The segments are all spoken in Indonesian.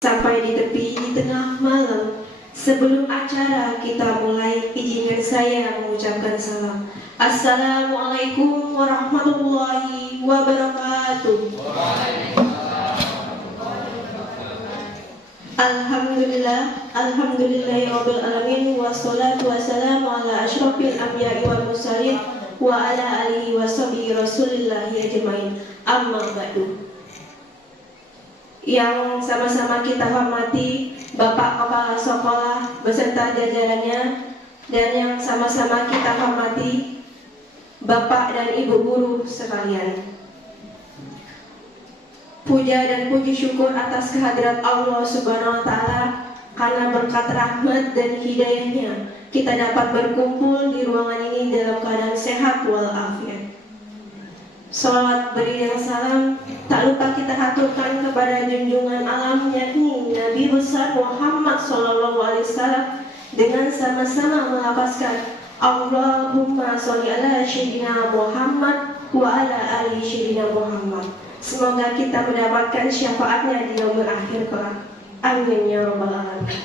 Sampai di tepi di tengah malam. Sebelum acara kita mulai, izinkan saya mengucapkan salam. Assalamualaikum warahmatullahi wabarakatuh. Alhamdulillahirabbil alamin, wassalatu wassalamu ala asyrofil anbiya'i wal mursalin wa ala alihi washabihi rasulillahi ajmain. Amma ba'du. Yang sama-sama kita hormati Bapak Kepala Sekolah beserta jajarannya, dan yang sama-sama kita hormati Bapak dan Ibu guru sekalian. Puja dan puji syukur atas kehadirat Allah Subhanahu wa Ta'ala, karena berkat rahmat dan hidayahnya kita dapat berkumpul di ruangan ini dalam keadaan sehat walafiat. Salawat beriring salam tak lupa kita haturkan kepada junjungan alam, yakni Nabi besar Muhammad SAW, dengan sama-sama melafazkan Allahumma sholli ala sayyidina Muhammad wa ala ali sayyidina Muhammad. Semoga kita mendapatkan syafaatnya di yaumul akhir kelak. Amin ya rabbal alamin.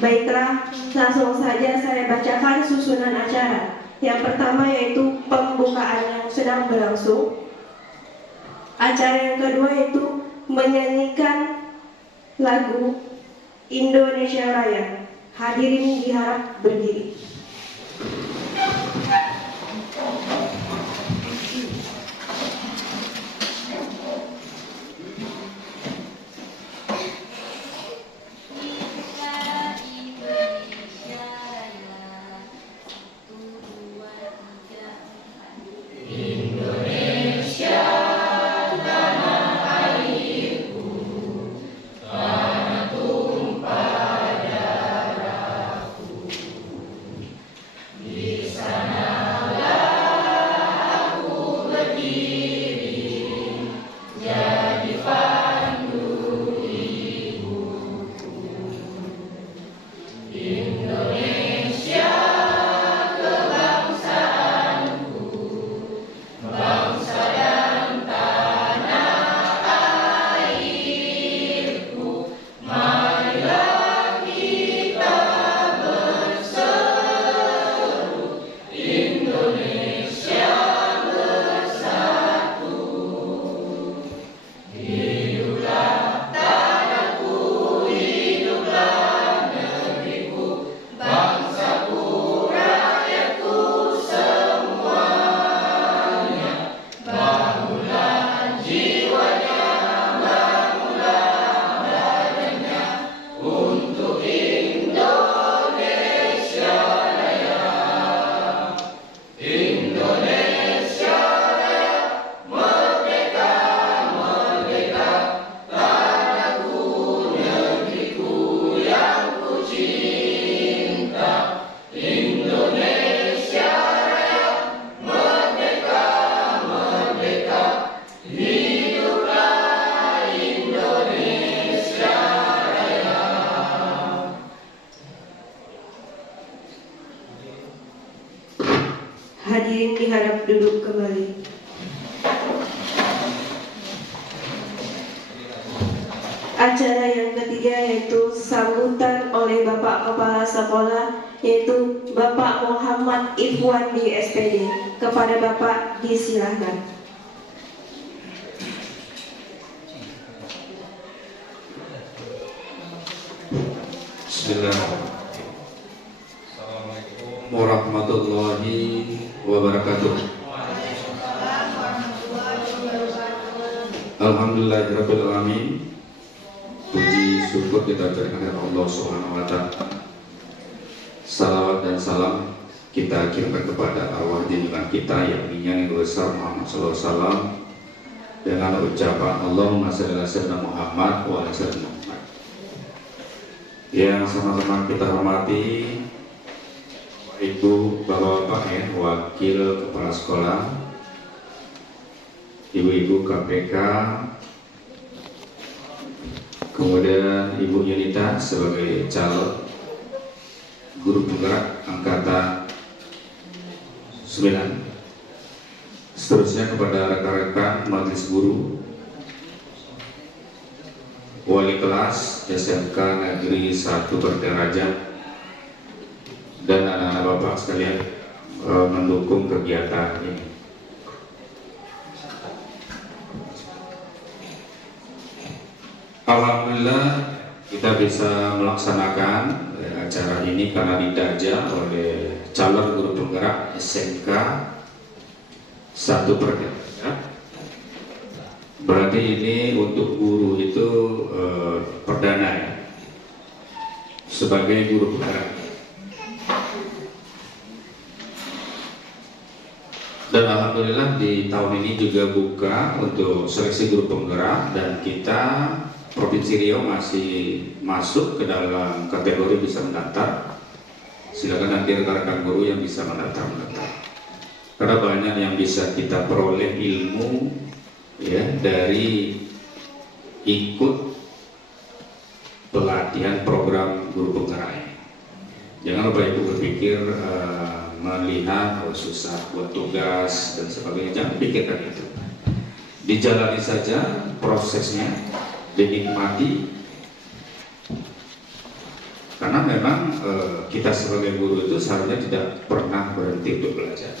Baiklah, langsung saja saya bacakan susunan acara. Yang pertama yaitu pembukaan yang sedang berlangsung. Acara yang kedua yaitu menyanyikan lagu Indonesia Raya. Hadirin diharap berdiri. Hadirin diharap duduk kembali. Acara yang ketiga yaitu sambutan oleh Bapak Kepala Sekolah, yaitu Bapak Muhammad Ifwandi SPD. Kepada Bapak disilahkan. Bismillahirrahmanirrahim. Warahmatullahi wabarakatuh. Alhamdulillahirabbil alamin. Puji syukur kita berikan kepada Allah Subhanahu wa Ta'ala. Salawat dan salam kita kirimkan kepada arwah junjungan kita yang Nabi besar Muhammad sallallahu alaihi wasallam, dengan ucapan Allahumma shalli ala sayyidina Muhammad wa ala sayyidina Muhammad. Yang sama-sama kita hormati Ibu, Bapak-bapak ya, wakil kepala sekolah, ibu-ibu KPK, kemudian Ibu Yunita sebagai calon guru penggerak angkatan 9, seterusnya kepada rekan-rekan majelis guru, wali kelas SMK Negeri 1 Berderajat dan anak-anak bapak sekalian mendukung kegiatan ini. Alhamdulillah kita bisa melaksanakan acara ini karena didajak oleh calon guru penggerak SMK 1 Berderajat. Berarti ini untuk guru itu perdana ya, sebagai guru penggerak. Dan alhamdulillah di tahun ini juga buka untuk seleksi guru penggerak dan kita Provinsi Riau masih masuk ke dalam kategori bisa mendaftar. Silakan nanti rekan-rekan guru yang bisa mendaftar. Karena banyak yang bisa kita peroleh ilmu ya dari ikut pelatihan program guru penggerak ini. Jangan lupa ibu berpikir melihat susah buat tugas dan sebagainya. Jangan pikirkan itu. Dijalani saja prosesnya, dinikmati, karena memang kita sebagai guru itu seharusnya tidak pernah berhenti untuk belajar.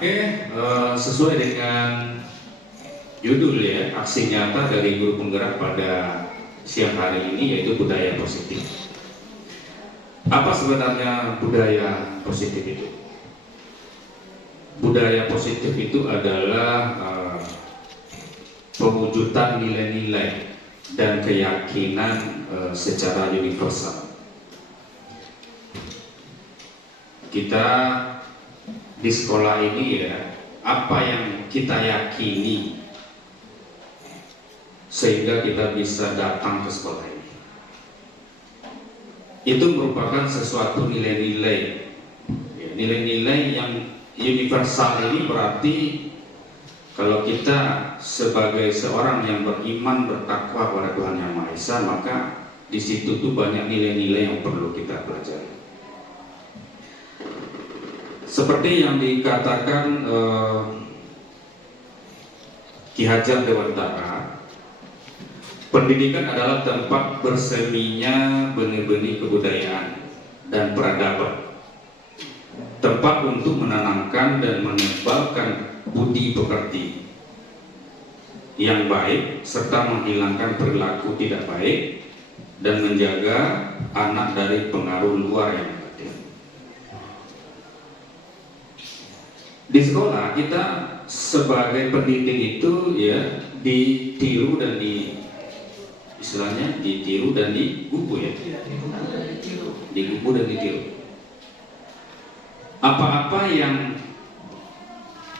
Oke, sesuai dengan judul ya, aksi nyata dari guru penggerak pada siang hari ini yaitu budaya positif. Apa sebenarnya budaya positif itu? Budaya positif itu adalah pewujudan nilai-nilai dan keyakinan secara universal. Kita di sekolah ini ya, apa yang kita yakini sehingga kita bisa datang ke sekolah ini, itu merupakan sesuatu nilai-nilai ya, nilai-nilai yang universal. Ini berarti kalau kita sebagai seorang yang beriman bertakwa kepada Tuhan Yang Maha Esa, maka di situ tuh banyak nilai-nilai yang perlu kita pelajari. Seperti yang dikatakan Ki Hajar Dewantara, pendidikan adalah tempat berseminya benih-benih kebudayaan dan peradaban, tempat untuk menanamkan dan menebalkan budi pekerti yang baik serta menghilangkan perilaku tidak baik dan menjaga anak dari pengaruh luar yang negatif. Di sekolah kita sebagai pendidik itu ya ditiru dan istilahnya ditiru dan digugu ya, digugu dan ditiru. Apa-apa yang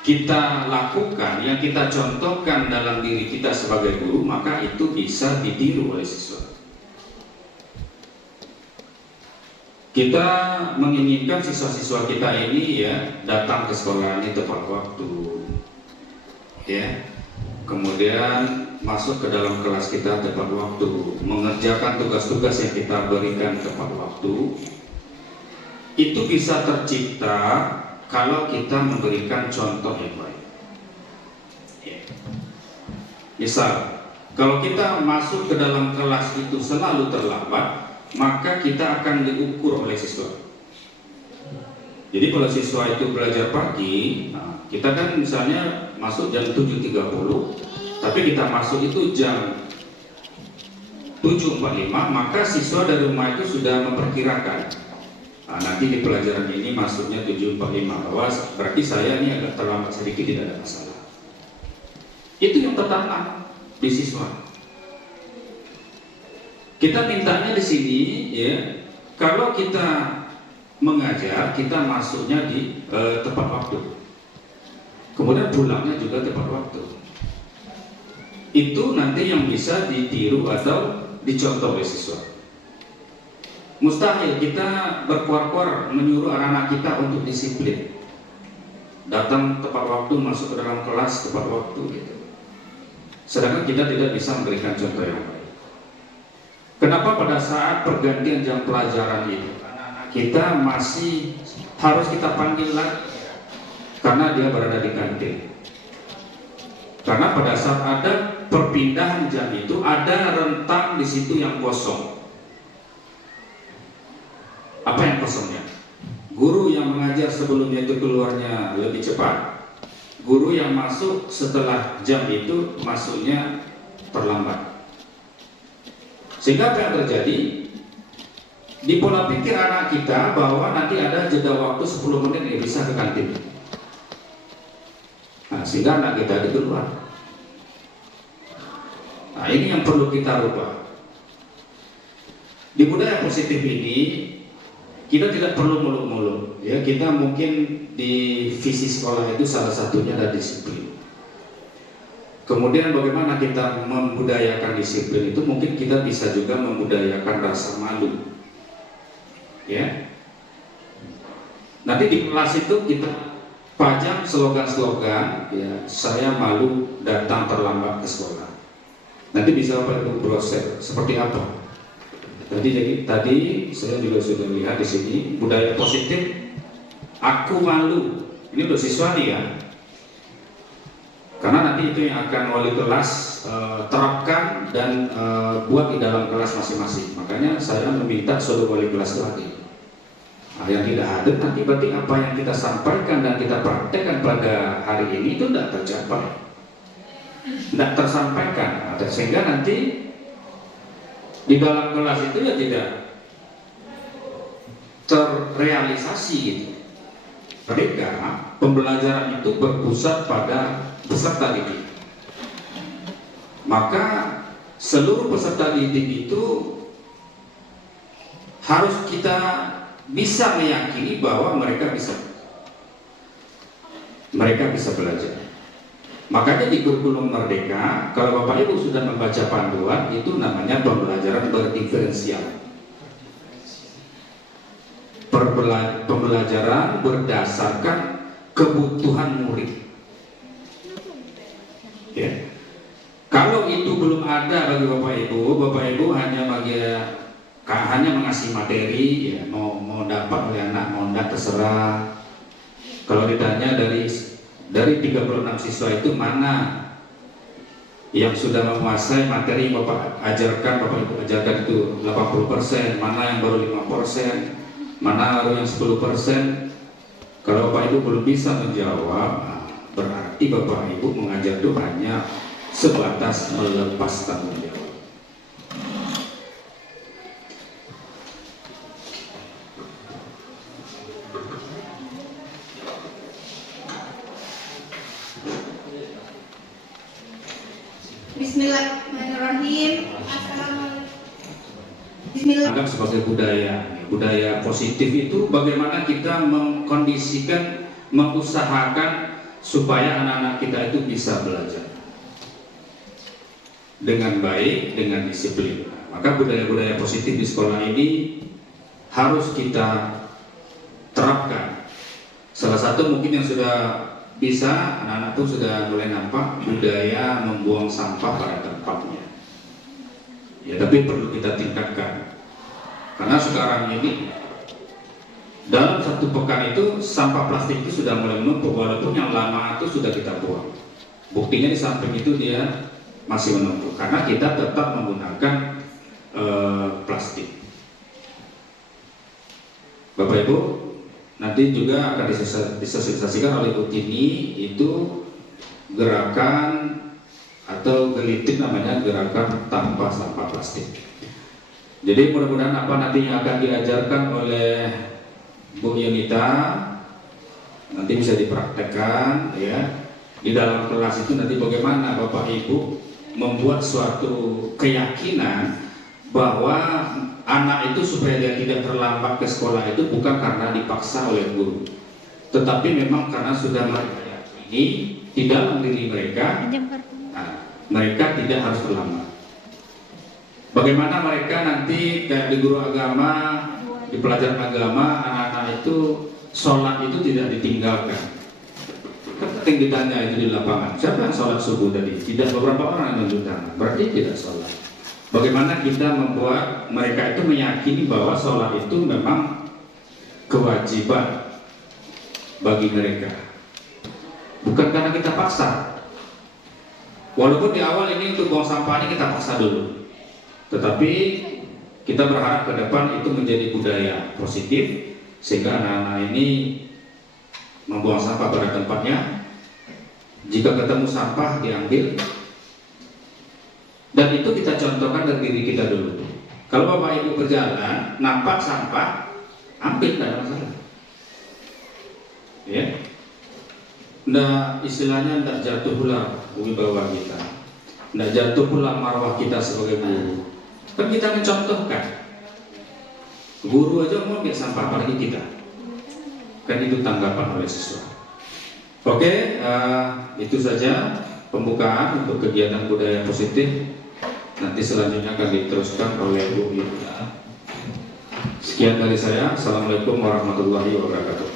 kita lakukan, yang kita contohkan dalam diri kita sebagai guru, maka itu bisa ditiru oleh siswa. Kita menginginkan siswa-siswa kita ini ya datang ke sekolah ini tepat waktu, ya. Kemudian masuk ke dalam kelas kita tepat waktu, mengerjakan tugas-tugas yang kita berikan tepat waktu. Itu bisa tercipta kalau kita memberikan contoh yang baik. Misal, kalau kita masuk ke dalam kelas itu selalu terlambat, maka kita akan diukur oleh siswa. Jadi kalau siswa itu belajar pagi, kita kan misalnya masuk jam 7.30, tapi kita masuk itu jam 7.45, maka siswa dari rumah itu sudah memperkirakan. Nanti di pelajaran ini masuknya 7.45, bahwa berarti saya ini agak terlambat sedikit, tidak ada masalah. Itu yang tertanam di siswa. Kita mintanya di sini ya, kalau kita mengajar, kita masuknya di tepat waktu, kemudian pulangnya juga tepat waktu. Itu nanti yang bisa ditiru atau dicontoh oleh siswa. Mustahil kita berkuar-kuar menyuruh anak-anak kita untuk disiplin, datang tepat waktu, masuk ke dalam kelas tepat waktu gitu. Sedangkan kita tidak bisa memberikan contoh yang baik. Kenapa pada saat pergantian jam pelajaran itu anak-anak kita masih harus kita panggil lagi karena dia berada di kantin? Karena pada saat ada perpindahan jam itu ada rentang di situ yang kosong. Apa yang kosongnya? Guru yang mengajar sebelumnya itu keluarnya lebih cepat. Guru yang masuk setelah jam itu masuknya terlambat. Sehingga apa yang terjadi? Di pola pikir anak kita bahwa nanti ada jeda waktu 10 menit yang bisa ke kantin. Nah, sehingga anak kita itu keluar. Nah, ini yang perlu kita rubah. Di budaya positif ini kita tidak perlu muluk-muluk, ya. Kita mungkin di visi sekolah itu salah satunya adalah disiplin. Kemudian bagaimana kita membudayakan disiplin itu, mungkin kita bisa juga membudayakan rasa malu, ya. Nanti di kelas itu kita pajang slogan-slogan, ya, saya malu datang terlambat ke sekolah. Nanti bisa Bapak Ibu browser seperti apa. Tadi saya juga sudah lihat di sini budaya positif. Aku malu. Ini untuk siswa nih ya. Karena nanti itu yang akan wali kelas terapkan dan buat di dalam kelas masing-masing. Makanya saya meminta seluruh wali kelas lagi. Nah, yang tidak hadir nanti berarti apa yang kita sampaikan dan kita praktekkan pada hari ini itu tidak tercapai, tidak tersampaikan, sehingga nanti di dalam kelas itu ya tidak terrealisasi gitu. Ketika pembelajaran itu berpusat pada peserta didik, maka seluruh peserta didik itu harus kita bisa meyakini bahwa mereka bisa belajar. Makanya di kurikulum Merdeka, kalau Bapak Ibu sudah membaca panduan, itu namanya pembelajaran berdiferensial. Pembelajaran berdasarkan kebutuhan murid. Ya. Kalau itu belum ada bagi Bapak Ibu hanya mengasih materi, ya, mau dapat oleh anak, mau enggak terserah. Kalau ditanya dari 36 siswa itu mana yang sudah menguasai materi Ibu ajarkan itu 80%, mana yang baru 5%, mana baru yang 10%. Kalau Bapak Ibu belum bisa menjawab, berarti Bapak Ibu mengajar itu hanya sebatas melepas tanggung jawab. Bismillahirrahmanirrahim. Bismillah. Anggap sebagai budaya positif itu bagaimana kita mengkondisikan, mengusahakan supaya anak-anak kita itu bisa belajar dengan baik, dengan disiplin. Maka budaya-budaya positif di sekolah ini harus kita terapkan. Salah satu mungkin yang sudah bisa, anak-anak itu sudah mulai nampak budaya membuang sampah pada tempatnya. Ya, tapi perlu kita tingkatkan. Karena sekarang ini dalam satu pekan itu sampah plastik itu sudah mulai menumpuk, walaupun yang lama itu sudah kita buang. Buktinya di samping itu dia masih menumpuk karena kita tetap menggunakan plastik. Bapak Ibu, nanti juga akan disosialisasikan oleh Bu Tini itu gerakan atau gelitik, namanya gerakan tanpa sampah plastik. Jadi mudah-mudahan apa nanti yang akan diajarkan oleh Bu Yunita nanti bisa dipraktekkan, ya, di dalam kelas itu. Nanti bagaimana Bapak Ibu membuat suatu keyakinan bahwa anak itu supaya dia tidak terlambat ke sekolah itu bukan karena dipaksa oleh guru, tetapi memang karena sudah mereka yakini di dalam diri mereka, mereka tidak harus terlambat. Bagaimana mereka nanti kayak di guru agama, di pelajaran agama, anak-anak itu sholat itu tidak ditinggalkan. Ketika ditanya itu di lapangan, siapa yang sholat subuh tadi? Tidak, beberapa orang yang tunjuk tangan, berarti tidak sholat. Bagaimana kita membuat mereka itu meyakini bahwa sholat itu memang kewajiban bagi mereka, bukan karena kita paksa. Walaupun di awal ini untuk buang sampah ini kita paksa dulu, tetapi kita berharap ke depan itu menjadi budaya positif sehingga anak-anak ini membuang sampah pada tempatnya. Jika ketemu sampah diambil, dan itu kita contohkan dari diri kita dulu. Kalau Bapak Ibu berjalan nampak sampah, ambil, tidak ada masalah. Ya, nggak, istilahnya tidak jatuh pula wibawa kita, tidak jatuh pula marwah kita sebagai guru. Kan kita mencontohkan, guru aja mau ambil sampah, apalagi kita. Kan itu tanggapan oleh siswa. Oke, itu saja pembukaan untuk kegiatan budaya positif. Nanti selanjutnya akan diteruskan oleh Bu Yudha. Sekian dari saya. Assalamualaikum warahmatullahi wabarakatuh.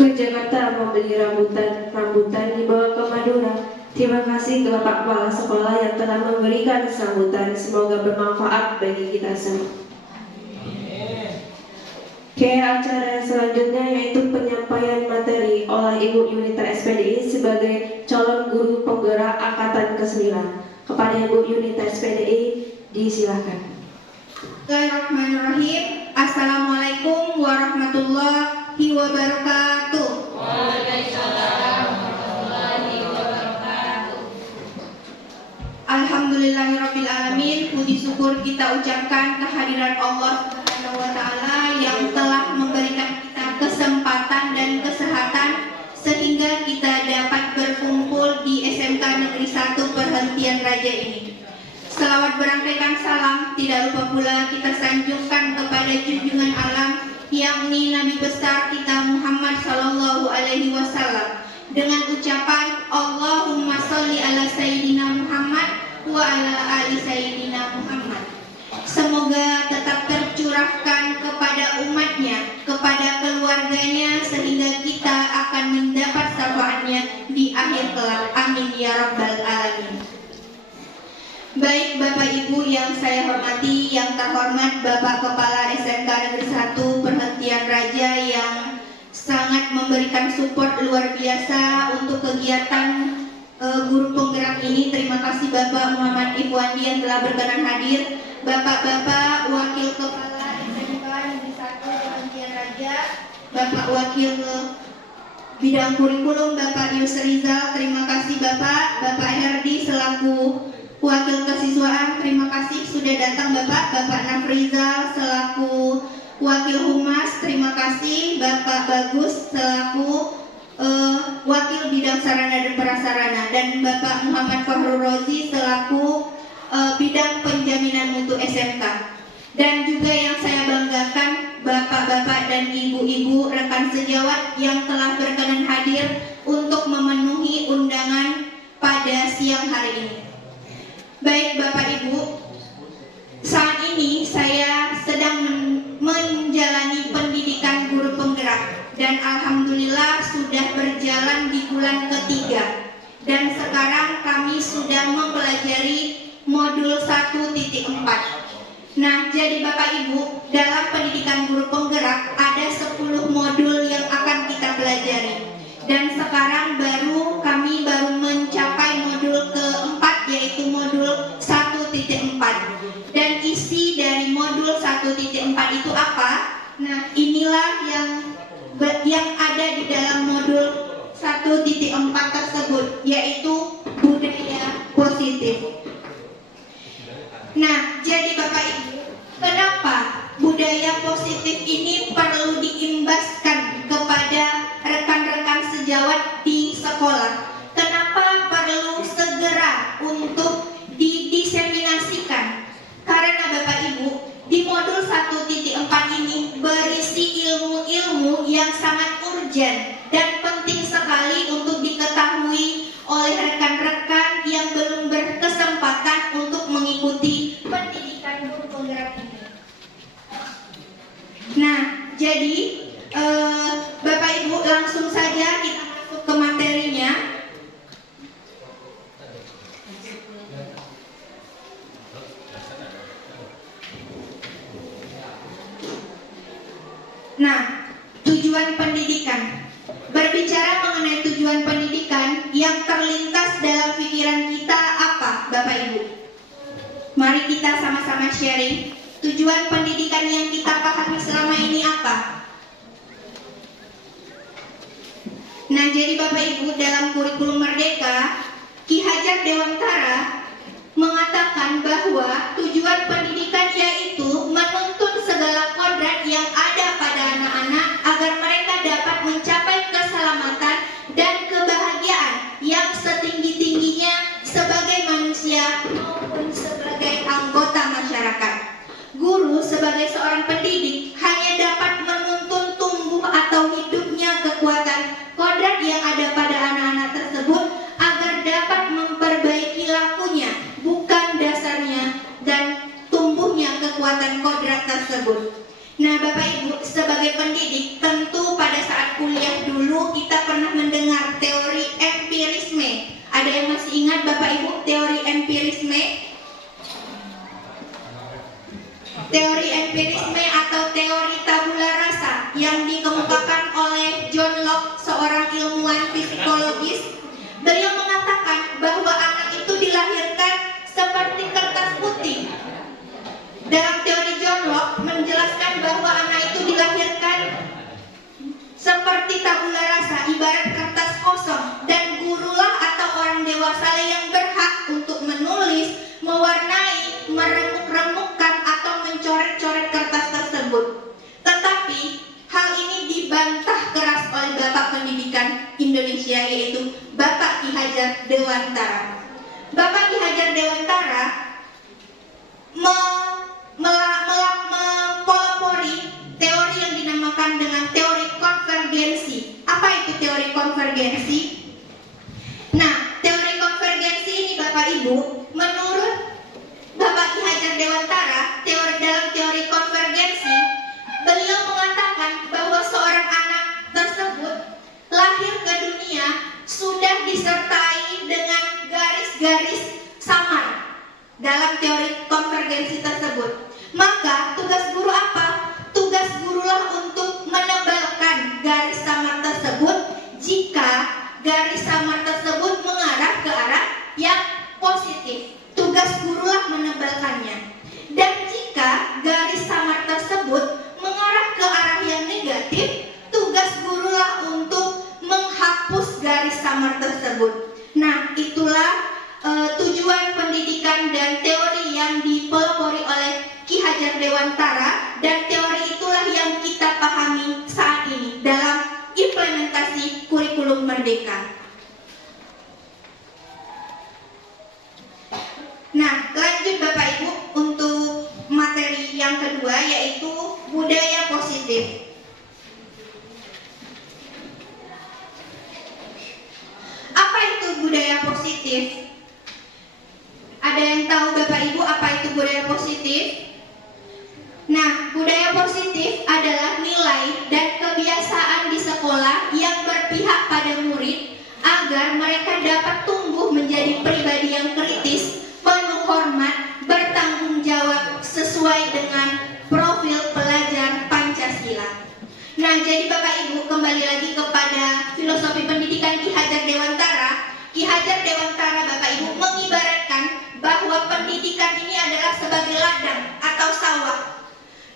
Ke Jakarta membeli rambutan dibawa ke Madura. Terima kasih ke Bapak Kepala Sekolah yang telah memberikan sambutan. Semoga bermanfaat bagi kita semua. Oke, acara selanjutnya yaitu penyampaian materi oleh Ibu Yunita SPDI sebagai calon guru penggerak angkatan ke-9. Kepada Ibu Yunita SPDI, disilakan. Bismillahirrahmanirrahim. Assalamualaikum warahmatullahi wabarakatuh. Waalaikumsalam warahmatullahi wabarakatuh. Alhamdulillahirabbil alamin. Puji syukur kita ucapkan kehadiran Allah Subhanahu wa taala yang telah memberikan kita kesempatan dan kesehatan sehingga kita dapat berkumpul di SMK Negeri 1 Perhentian Raja ini. Selawat berangkaikan salam tidak lupa pula kita sanjungkan kepada junjungan alam yakni Nabi besar kita Muhammad sallallahu alaihi wasallam dengan ucapan Allahumma sholli ala sayyidina Muhammad wa ala ali sayyidina Muhammad. Semoga tetap tercurahkan kepada umatnya, kepada keluarganya sehingga kita akan mendapat syafaatnya di akhir kelak. Amin ya rabbal alamin. Baik Bapak Ibu yang saya hormati, yang terhormat Bapak Kepala SMK Negeri 1 Perhentian Raja yang sangat memberikan support luar biasa untuk kegiatan guru penggerak ini. Terima kasih Bapak Muhammad Ifwandi yang telah berkenan hadir. Bapak-bapak Wakil Kepala SMK Negeri 1 Perhentian Raja, Bapak Wakil Bidang Kurikulum Bapak Yusrizal, terima kasih Bapak. Bapak Herdi selaku Wakil Kesiswaan, terima kasih sudah datang Bapak. Bapak Nafrizal selaku Wakil Humas, terima kasih. Bapak Bagus selaku Wakil Bidang Sarana dan Prasarana, dan Bapak Muhammad Fahrul Rozi selaku Bidang Penjaminan Mutu SMK. Dan juga yang saya banggakan Bapak-bapak dan Ibu-ibu rekan sejawat yang telah berkenan hadir untuk memenuhi undangan pada siang hari ini. Baik Bapak Ibu, saat ini saya sedang menjalani pendidikan guru penggerak dan alhamdulillah sudah berjalan di bulan ketiga, dan sekarang kami sudah mempelajari modul 1.4. Nah, jadi Bapak Ibu, dalam pendidikan guru penggerak ada 10 modul yang akan kita pelajari. Dan sekarang kami baru mencapai modul keempat, yaitu modul 1.4. Dan isi dari modul 1.4 itu apa? Nah, inilah yang ada di dalam modul 1.4 tersebut, yaitu budaya positif. Nah, jadi Bapak Ibu, kenapa budaya positif ini perlu diimbaskan kepada rekan-rekan sejawat di sekolah? Kenapa perlu segera untuk didiseminasikan? Karena Bapak Ibu, di modul 1.4 ini berisi ilmu-ilmu yang sangat urgen dan penting sekali untuk diketahui oleh rekan-rekan yang belum berkesempatan untuk mengikuti pendidikan guru penggerak ini. Nah, jadi Bapak Ibu langsung saja kita masuk ke materinya. Nah, Bapak Ibu. Mari kita sama-sama sharing tujuan pendidikan yang kita pahami selama ini apa. Nah, jadi Bapak Ibu, dalam kurikulum Merdeka, Ki Hajar Dewantara mengatakan bahwa tujuan pendidikan yaitu menuntun segala kodrat yang ada pada anak-anak agar mereka dapat mencapai keselamatan dan kebahagiaan yang setinggi-tingginya sebagai manusia maupun sebagai anggota masyarakat. Guru sebagai seorang pendidik hanya dapat menuntun tumbuh atau hidupnya kekuatan kodrat yang ada pada anak-anak tersebut agar dapat memperbaiki lakunya, bukan dasarnya, dan tumbuhnya kekuatan kodrat tersebut. Nah, Bapak Ibu, sebagai pendidik, tentu pada saat kuliah dulu kita pernah mendengar teori empirisme. Ada yang masih ingat Bapak Ibu teori empirisme? Teori empirisme atau teori tabula rasa yang dikemukakan oleh John Locke, seorang ilmuwan psikologis. Beliau mengatakan bahwa anak itu dilahirkan seperti kertas putih. Dalam teori John Locke menjelaskan bahwa anak itu dilahirkan seperti tabula rasa, ibarat kertas kosong, dan gurulah atau orang dewasa yang berhak untuk menulis, mewarnai, meremuk-remukkan atau mencoret-coret kertas tersebut. Tetapi hal ini dibantah keras oleh Bapak Pendidikan Indonesia, yaitu Bapak Ki Hajar Dewantara. Bapak Ki Hajar Dewantara mempelopori teori yang dinamakan dengan teori konvergensi. Apa itu teori konvergensi? Nah, teori konvergensi ini Bapak Ibu, menurut Bapak Ki Hajar Dewantara, dalam teori konvergensi, beliau mengatakan bahwa seorang anak tersebut lahir ke dunia sudah disertai dengan garis-garis samar dalam teori konvergensi tersebut. Maka tugas guru apa? Tugas gurulah untuk menebalkan garis samar tersebut jika garis samar tersebut mengarah ke arah yang positif. Tugas gurulah menebalkannya. Dan jika garis samar tersebut mengarah ke arah yang negatif, tugas gurulah untuk menghapus garis samar tersebut. Nah, itulah tujuan pendidikan dan teori yang dipelopori oleh Ki Hajar Dewantara, dan teori itulah yang kita pahami saat ini dalam implementasi kurikulum Merdeka. Nah, lanjut Bapak Ibu untuk materi yang kedua, yaitu budaya positif. Apa itu budaya positif? Ada yang tahu Bapak Ibu apa itu budaya positif? Nah, budaya positif adalah nilai dan kebiasaan di sekolah yang berpihak pada murid agar mereka dapat tumbuh menjadi pribadi yang kritis, penuh hormat, bertanggung jawab sesuai dengan profil pelajar Pancasila. Nah, jadi Bapak Ibu, kembali lagi kepada filosofi pendidikan Ki Hajar Dewantara. Ki Hajar Dewantara Bapak Ibu mengibaratkan bahwa pendidikan ini adalah sebagai ladang atau sawah,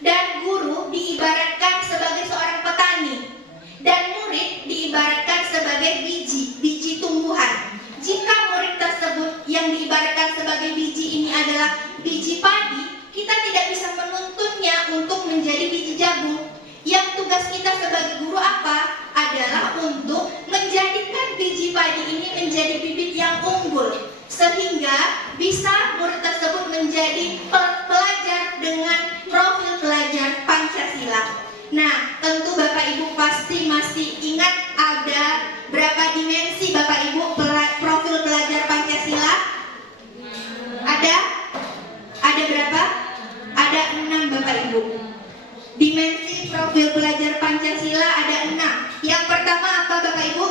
dan guru diibaratkan sebagai seorang petani, dan murid diibaratkan sebagai biji tumbuhan. Jika murid tersebut yang diibaratkan sebagai biji ini adalah biji padi, kita tidak bisa menuntunnya untuk menjadi biji jagung. Yang tugas kita sebagai guru apa? Adalah untuk menjadikan biji padi ini menjadi bibit yang unggul, sehingga bisa murid tersebut menjadi pelajar dengan profil pelajar Pancasila. Nah, tentu Bapak Ibu pasti masih ingat ada berapa dimensi Bapak Ibu profil pelajar Pancasila? Ada berapa? Ada 6 Bapak Ibu. Dimensi profil pelajar Pancasila ada 6. Yang pertama apa Bapak Ibu?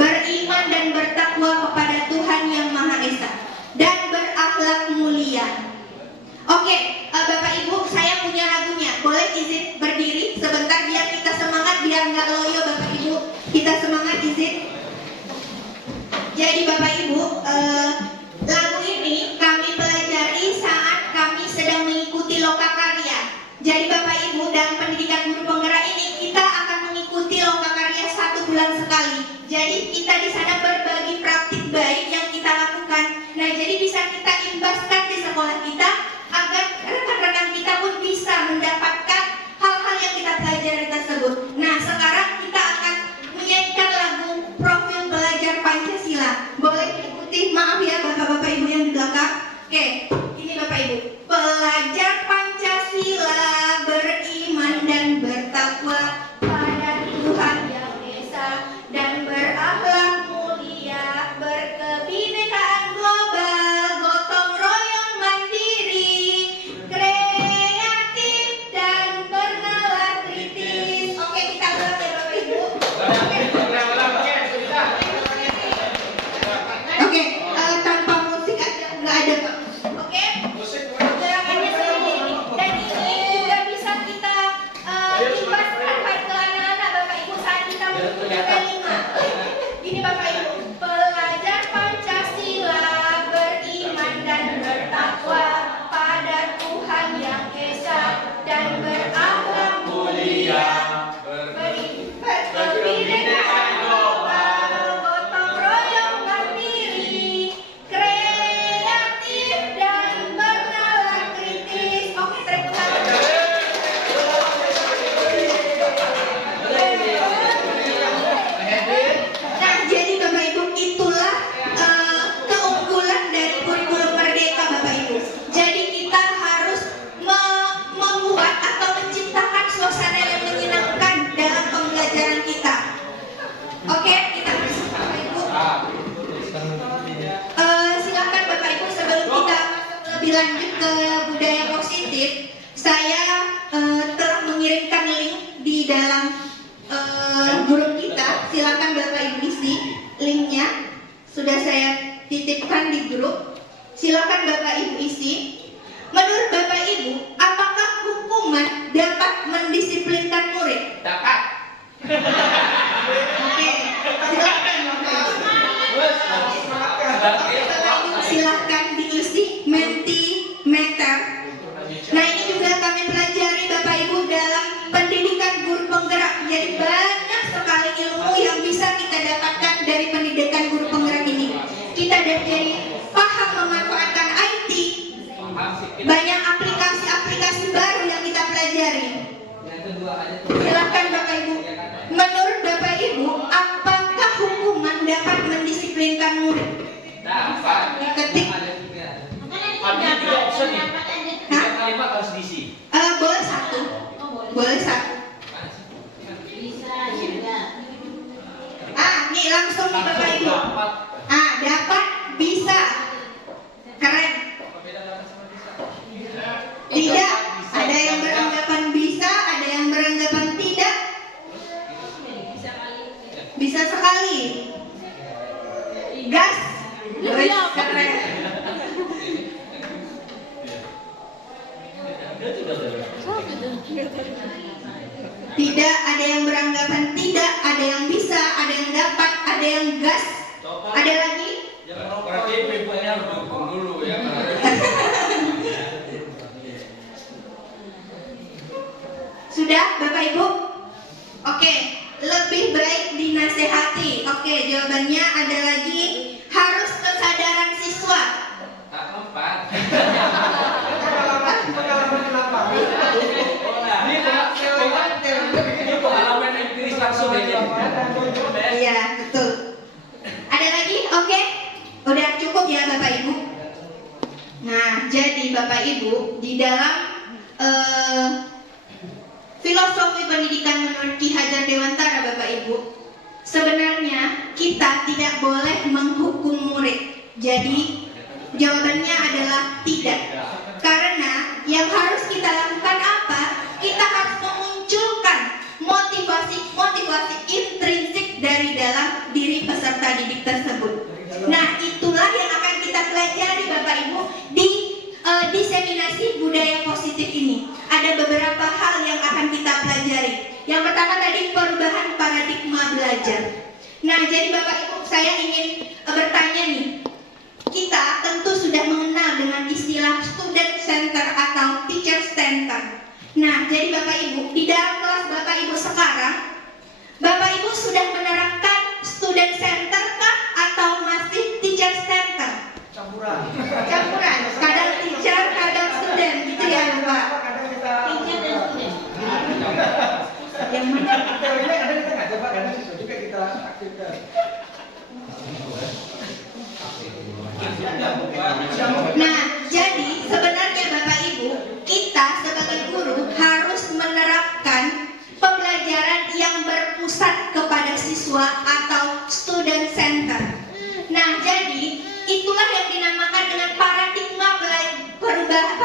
Beriman dan bertakwa kepada Tuhan Yang Maha Esa dan berakhlak mulia. Oke, Bapak Ibu, saya punya lagunya. Boleh izin berdiri sebentar biar kita semangat, biar nggak loyo Bapak Ibu. Kita semangat, izin. Jadi Bapak Ibu, dilanjut ke budaya positif, saya telah mengirimkan link di dalam grup kita. Silakan Bapak Ibu isi linknya. Sudah saya titipkan di grup. Silakan Bapak Ibu isi. Menurut Bapak Ibu, apakah hukuman dapat mendisiplinkan murid? Dapat. Oke, silakan Bapak Ibu, silahkan diisi Mentimeter. Nah, ini juga kami pelajari Bapak Ibu dalam pendidikan guru penggerak. Jadi banyak sekali ilmu yang bisa kita dapatkan dari pendidikan guru penggerak ini. Kita jadi paham memanfaatkan IT. Banyak aplikasi-aplikasi baru yang kita pelajari. Silahkan Bapak Ibu. Menurut Bapak Ibu, apakah hukuman dapat mendisiplinkan murid? Dapat. Diketik. Ada juga option nih. Hah? Kalimat harus diisi. Boleh satu. Boleh satu. Nih langsung nih Bapak Ibu. Dapat. Dapat, bisa. Keren. Tidak. Ada yang beranggapan bisa, ada yang beranggapan tidak. Bisa sekali. Gas. Keren. Tidak, ada yang beranggapan tidak, ada yang bisa, ada yang dapat, ada yang gas. Ada lagi? Berarti ibu-ibunya dukung dulu ya. Sudah Bapak Ibu? Oke, lebih baik dinasehati. Oke, jawabannya ada lagi, harus kesadaran siswa. Tak empat. Ini pengalaman empiris langsung aja. Iya, betul. Ada lagi? Oke. Udah cukup ya Bapak Ibu. Nah, jadi Bapak Ibu, di dalam filosofi pendidikan menurut Ki Hajar Dewantara Bapak Ibu, sebenarnya kita tidak boleh menghukum murid. Jadi jawabannya adalah tidak. Karena yang harus kita lakukan apa? Kita harus memunculkan motivasi intrinsik dari dalam diri peserta didik tersebut. Nah, itulah yang akan kita pelajari Bapak Ibu di diseminasi budaya positif ini. Ada beberapa hal yang akan kita pelajari. Yang pertama tadi perubahan paradigma belajar. Nah, jadi Bapak Ibu, saya ingin bertanya nih. Kita tentu sudah mengenal dengan istilah student center atau teacher center. Nah, jadi Bapak Ibu, di dalam kelas Bapak Ibu sekarang, Bapak Ibu sudah menerapkan student center kah atau masih teacher center? Campuran. Kadang teacher, kadang student, gitu ya Bapak? Teacher dan student. Yang mana? Teorinya kadang kita nggak coba, kadang siswa juga kita aktifkan. Nah, jadi sebenarnya Bapak Ibu, kita sebagai guru harus menerapkan pembelajaran yang berpusat kepada siswa atau student center. Nah, jadi itulah yang dinamakan dengan perubahan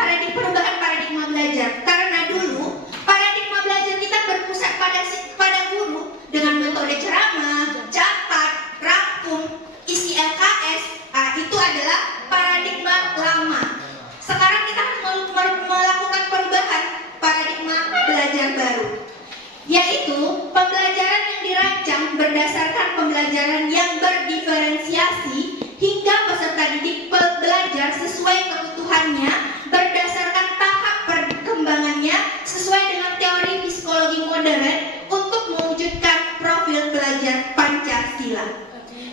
paradigma belajar. Karena dulu paradigma belajar kita berpusat pada guru dengan metode ceramah, catat, rangkum, isi LKS. Itu adalah paradigma lama. Sekarang kita harus melakukan perubahan paradigma belajar baru, yaitu pembelajaran yang dirancang berdasarkan pembelajaran yang berdiferensiasi hingga peserta didik belajar sesuai kebutuhannya berdasarkan tahap perkembangannya sesuai dengan teori psikologi modern untuk mewujudkan profil belajar Pancasila.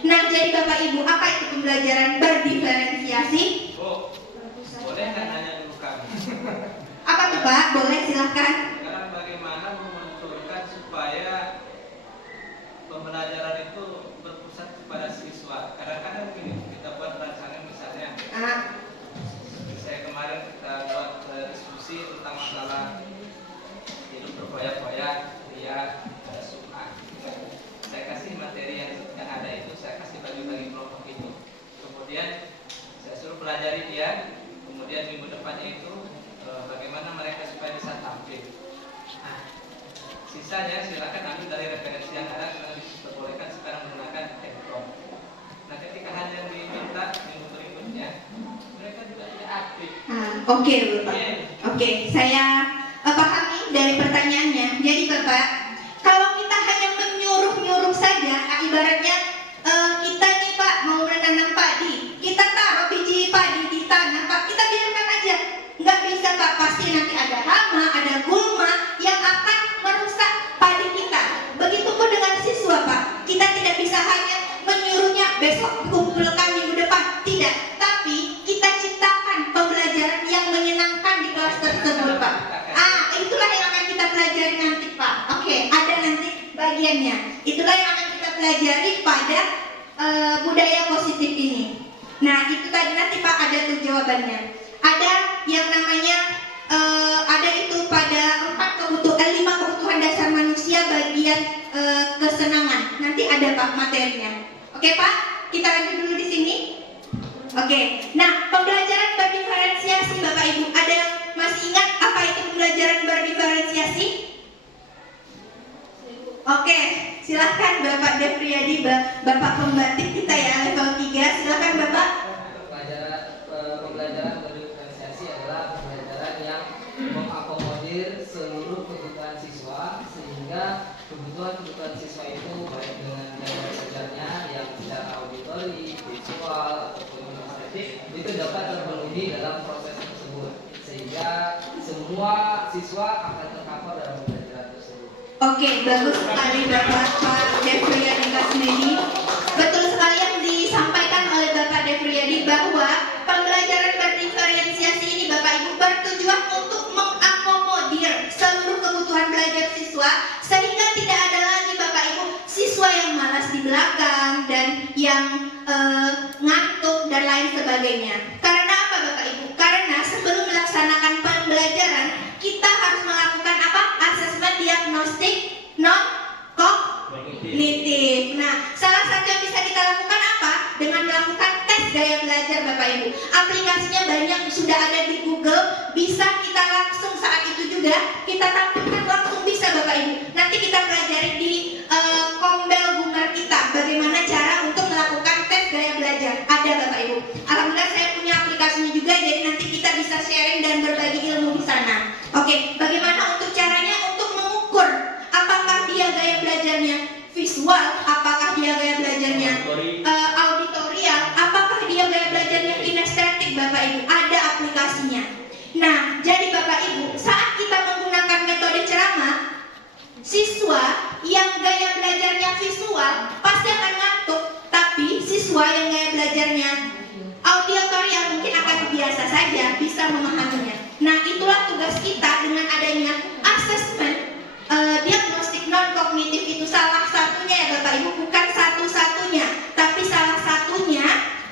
Nah, jadi Bapak Ibu, apa itu pembelajaran berdiferensiasi? Boleh nggak nanya dulu kami? Apa tuh Pak? Boleh, silahkan. Sekarang bagaimana memunculkan supaya pembelajaran itu berpusat kepada siswa? Kadang-kadang begini, kita buat rancangan misalnya, saya kemarin kita buat diskusi tentang masalah hidup berfoya-foya, dia suka. Saya kasih materi yang ada itu, saya kasih bagi-bagi kelompok itu. Kemudian saya suruh pelajari dia, kemudian kemudian minggu depannya itu bagaimana mereka supaya bisa tampil. Nah, sisanya silakan ambil dari referensi yang ada, karena diperbolehkan sekarang menggunakan handphone. Nah, ketika hanya diminta minggu berikutnya, mereka juga tidak aktif. Oke, Bapak. Oke, saya pahami dari pertanyaannya. Jadi Bapak, kalau kita hanya menyuruh-nyuruh saja, ibaratnya kita nih Pak mau menanam padi, kita taruh biji padi di tanah Pak, kita biarkan aja. Nggak bisa Pak, pasti nanti ada hama, ada gulma yang akan merusak padi kita. Begitupun dengan siswa Pak, kita tidak bisa hanya menyuruhnya besok kumpulkan minggu depan, tidak. Tapi kita ciptakan pembelajaran yang menyenangkan di kelas tersebut Pak. Itulah yang akan kita pelajari nanti Pak. Oke, ada nanti bagiannya. Itulah yang akan kita pelajari pada budaya positif ini. Nah, itu tadi nanti Pak ada tuh jawabannya. Ada yang namanya ada itu pada 5 kebutuhan dasar manusia bagian kesenangan. Nanti ada Pak materinya. Oke Pak, kita lanjut dulu di sini. Oke. Nah, pembelajaran berdiferensiasi Bapak Ibu, ada yang masih ingat apa itu pembelajaran berdiferensiasi? Oke, silahkan Bapak Defriyadi, Bapak pembatik kita ya level 3, silahkan Bapak. Pembelajaran berdiferensiasi adalah pembelajaran yang mengakomodir seluruh kebutuhan siswa, sehingga kebutuhan siswa itu baik dengan gaya belajarnya yang secara auditori, visual ataupun kinestetik itu dapat terpenuhi dalam proses tersebut, sehingga semua siswa akan tercover dalam pembelajaran tersebut. Oke, bagus sekali Bapak Defriyadi Kasmedi. Betul sekali yang disampaikan oleh Bapak Defriyadi bahwa pembelajaran berdiferensiasi ini Bapak Ibu bertujuan untuk mengakomodir seluruh kebutuhan belajar siswa, sehingga tidak ada lagi Bapak Ibu siswa yang malas di belakang dan yang ngantuk dan lain sebagainya. Karena apa Bapak Ibu? Karena sebelum melaksanakan pembelajaran kita harus melakukan apa? Asesmen diagnostik non kognitif. Nah, salah satu yang bisa kita lakukan apa? Dengan melakukan tes gaya belajar Bapak Ibu. Aplikasinya banyak, sudah ada di Google, bisa kita langsung saat itu juga kita tampilkan langsung bisa Bapak Ibu. Nanti kita pelajari di Kombel Bungar kita bagaimana cara untuk melakukan tes gaya belajar. Ada Bapak Ibu. Alhamdulillah saya punya aplikasinya juga, jadi nanti kita bisa sharing dan berbagi ilmu di sana. Oke, bagaimana untuk caranya untuk mengukur apakah dia gaya belajarnya visual, apakah dia gaya belajarnya auditorial, apakah dia gaya belajarnya kinestetik Bapak Ibu. Ada aplikasinya. Nah, jadi Bapak Ibu, saat kita menggunakan metode ceramah, siswa yang gaya belajarnya visual pasti akan ngantuk, tapi siswa yang gaya belajarnya auditorial mungkin akan biasa saja, bisa memahaminya. Nah, itulah tugas kita dengan adanya asesmen diagnostik non kognitif itu salah satunya ya Bapak Ibu, bukan satu-satunya, tapi salah satunya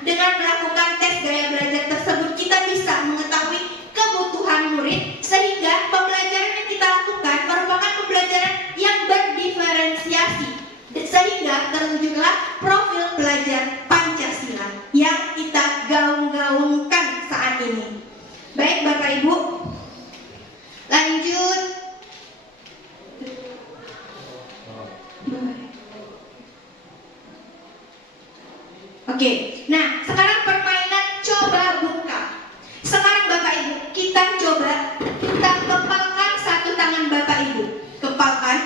dengan melakukan tes gaya belajar tersebut kita bisa mengetahui kebutuhan murid, sehingga pembelajaran yang kita lakukan merupakan pembelajaran yang berdiferensiasi, sehingga terwujudlah profil pelajar Pancasila yang kita gaung-gaungkan saat ini. Baik Bapak Ibu, lanjut. Oke, nah sekarang permainan coba buka. Sekarang Bapak Ibu, kita coba, kita kepalkan satu tangan Bapak Ibu. Kepalkan.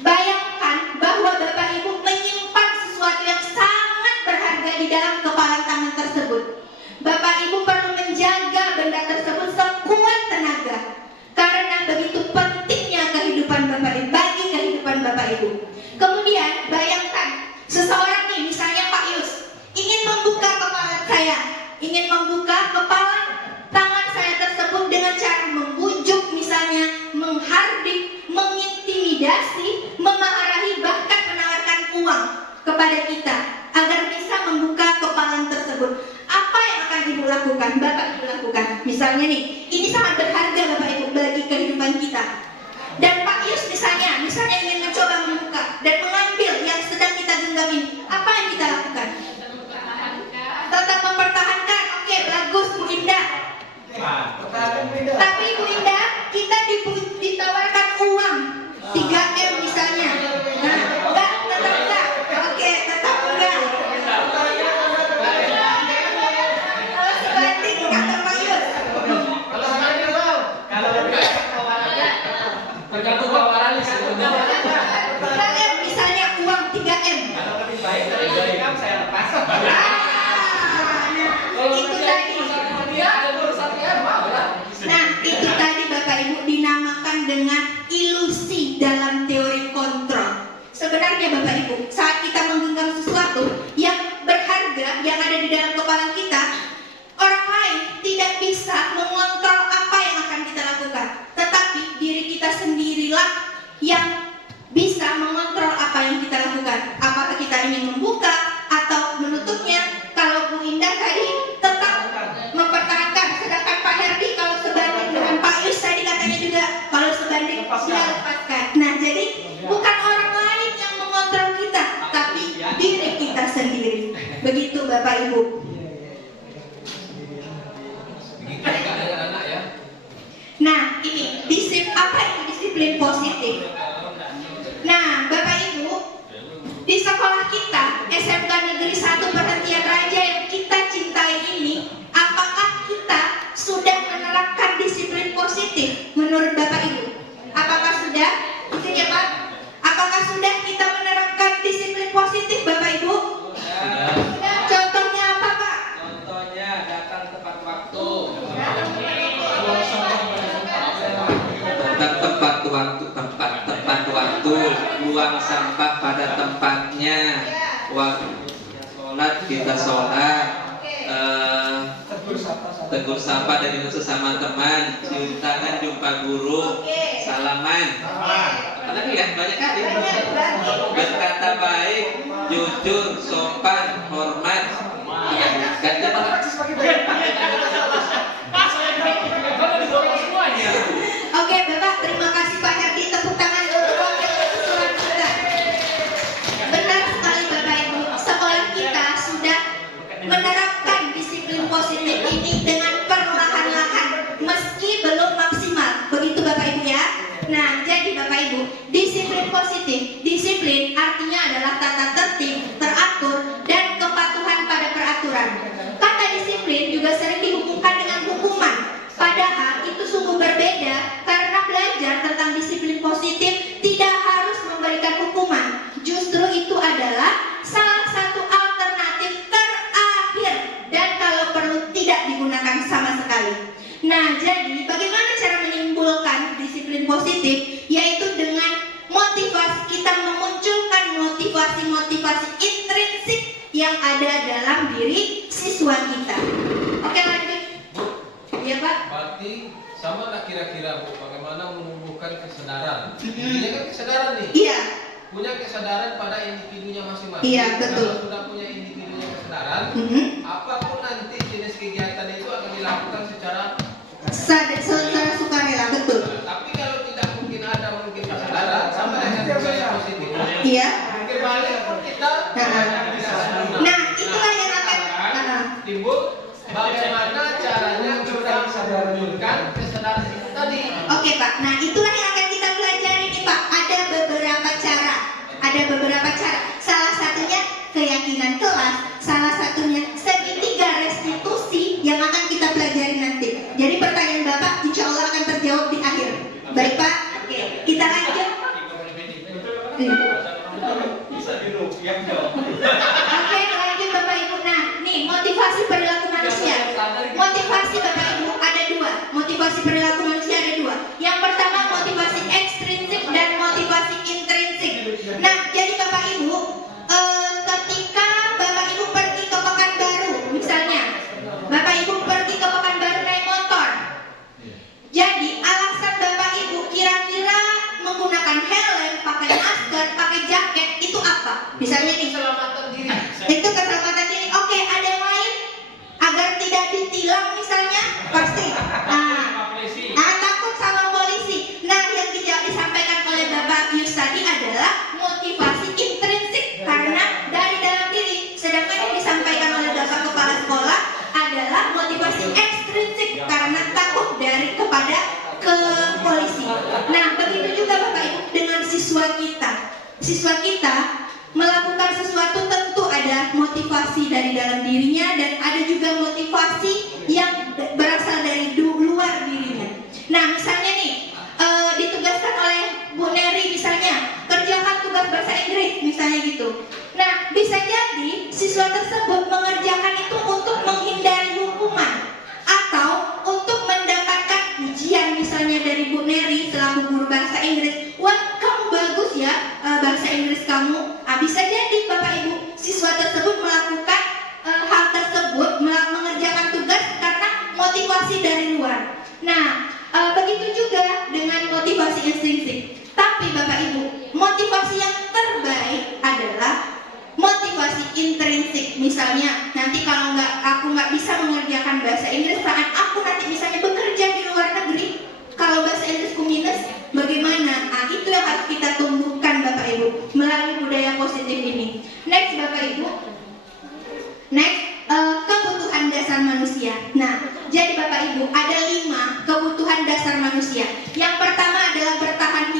Bayangkan bahwa Bapak Ibu menyimpan sesuatu yang sangat berharga di dalam kepalan tangan tersebut. Bapak Ibu perlu menjaga benda tersebut sekuat tenaga, karena begitu pentingnya kehidupan Bapak Ibu, bagi kehidupan Bapak Ibu. Kemudian bayangkan seseorang nih, misalnya Pak Yus, ingin membuka kepala saya, ingin membuka kepala tangan saya tersebut dengan cara membujuk, misalnya menghardik, mengintimidasi, memarahi, bahkan menawarkan uang kepada kita agar bisa membuka kepala tersebut. Apa yang akan Ibu lakukan? Bapak Ibu lakukan. Misalnya nih, ini sangat berharga Bapak Ibu bagi kehidupan kita. Dan Pak Yus misalnya ingin mencoba membuka dan mengambil yang sedang kita genggam ini. Apa yang kita lakukan? Tetap mempertahankan. Oke, bagus Bu Indah. disiplin positif. Nah, Bapak Ibu, di sekolah kita, SMK Negeri 1 Perhentian Raja yang kita cintai ini, apakah kita sudah menerapkan disiplin positif menurut Bapak Ibu? Apakah sudah? Itu ya Pak? Apakah sudah kita menerapkan disiplin positif Bapak Ibu? Sudah. Contohnya apa Pak? Contohnya datang tepat waktu. tepat waktu, buang sampah pada tempatnya, waktu sholat kita sholat, tegur sapa dari sesama teman, cium tangan jumpa guru, salaman, apalagi ya banyak kali, berkata baik, jujur, sopan, hormat, ganti Oke Bapak, terima kasih Pak Herdi, tepuk tangan untuk konkret keseluruhan kita. Benar sekali Bapak Ibu, sekolah kita sudah menerapkan disiplin positif ini dengan perlahan-lahan meski belum maksimal. Begitu Bapak Ibu ya. Nah, jadi Bapak Ibu, disiplin positif, disiplin artinya adalah tata tertib, teratur, dan kepatuhan pada peraturan. Kata disiplin juga sering dihubungkan dengan hukuman. Padahal itu sungguh berbeda karena belajar tentang disiplin positif tidak harus memberikan hukuman. Justru itu adalah salah satu alternatif terakhir dan kalau perlu tidak digunakan sama sekali. Nah, jadi bagaimana cara menimbulkan disiplin positif? Yaitu dengan motivasi, kita memunculkan motivasi-motivasi intrinsik yang ada dalam diri siswa kita. Oke, lanjut. Iya Pak. Berarti sama tak kira-kira Bu, bagaimana menumbuhkan kesadaran? Intinya kan kesadaran nih. Iya. Punya kesadaran pada individunya masing-masing. Iya, betul. Kalau sudah punya individunya kesadaran, apapun nanti jenis kegiatan itu akan dilakukan secara Secara sukarela, betul. tapi kalau tidak mungkin ada mungkin kesadaran sama dengan budaya positif. Iya. Kembali pun kita Nah, itulah yang akan timbul bagaimana caranya kita menunjukkan kesadaran itu tadi. Oke Pak, nah itulah yang akan kita pelajari nih Pak. Ada beberapa cara. Salah satunya keyakinan kelas, salah satunya segitiga restitusi yang akan kita pelajari nanti. Jadi pertanyaan Bapak insya Allah akan terjawab di akhir. Baik Pak, oke, kita lanjut. Oke, lanjut Bapak Ibu. Nah, nih motivasi perilaku manusia. Motivasi Bapak Ibu ada dua. Motivasi perilaku manusia ada dua. Yang pertama motivasi ekstrinsik dan motivasi intrinsik. Nah, jadi Bapak Ibu, ketika Bapak Ibu pergi ke Pekanbaru, misalnya, Bapak Ibu pergi ke Pekanbaru naik motor. Jadi alasan Bapak Ibu kira-kira menggunakan helm, pakai masker, pakai jaket itu apa? Misalnya nih, Keselamatan diri. itu keselamatan diri. Oke, ada yang lain? Agar tidak ditilang misalnya, pasti. Takut sama polisi. Nah, yang disampaikan oleh Bapak Yus tadi adalah motivasi intrinsik karena dari dalam diri. Sedangkan yang disampaikan oleh Bapak Kepala Sekolah adalah motivasi ekstrinsik karena takut dari kepada ke polisi. Nah, begitu juga Bapak Ibu dengan siswa kita. Siswa kita melakukan sesuatu tentu ada motivasi dari dalam dirinya dan ada juga motivasi yang berasal dari luar dirinya. Nah, misalnya nih ditugaskan oleh Bu Neri misalnya kerjakan tugas bahasa Inggris misalnya gitu. Nah, bisa jadi siswa tersebut mengerjakan itu untuk menghindari hukuman atau untuk mendapatkan ujian misalnya dari Bu Neri selaku guru bahasa Inggris. Wah, kamu bagus ya bahasa Inggris kamu. Bisa jadi Bapak Ibu siswa tersebut melakukan hal tersebut, mengerjakan tugas karena motivasi dari luar. Nah, begitu juga dengan motivasi intrinsik. Tapi Bapak Ibu, motivasi yang terbaik adalah motivasi intrinsik. Misalnya, nanti kalau aku nggak bisa mengerjakan bahasa Inggris saat aku nanti misalnya bekerja di luar negeri, kalau bahasa Inggrisku minus, bagaimana? Nah, itu yang harus kita tumbuhkan Bapak Ibu melalui budaya positif ini. Next Bapak Ibu, kebutuhan dasar manusia. Nah, jadi Bapak Ibu ada 5 kebutuhan dasar manusia. Yang pertama adalah bertahan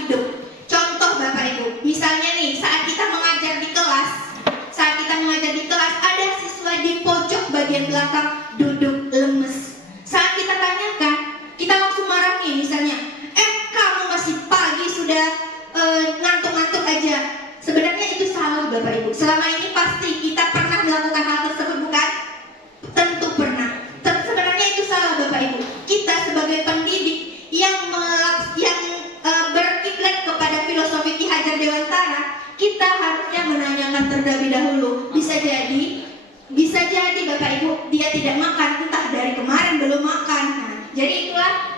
Jadi itulah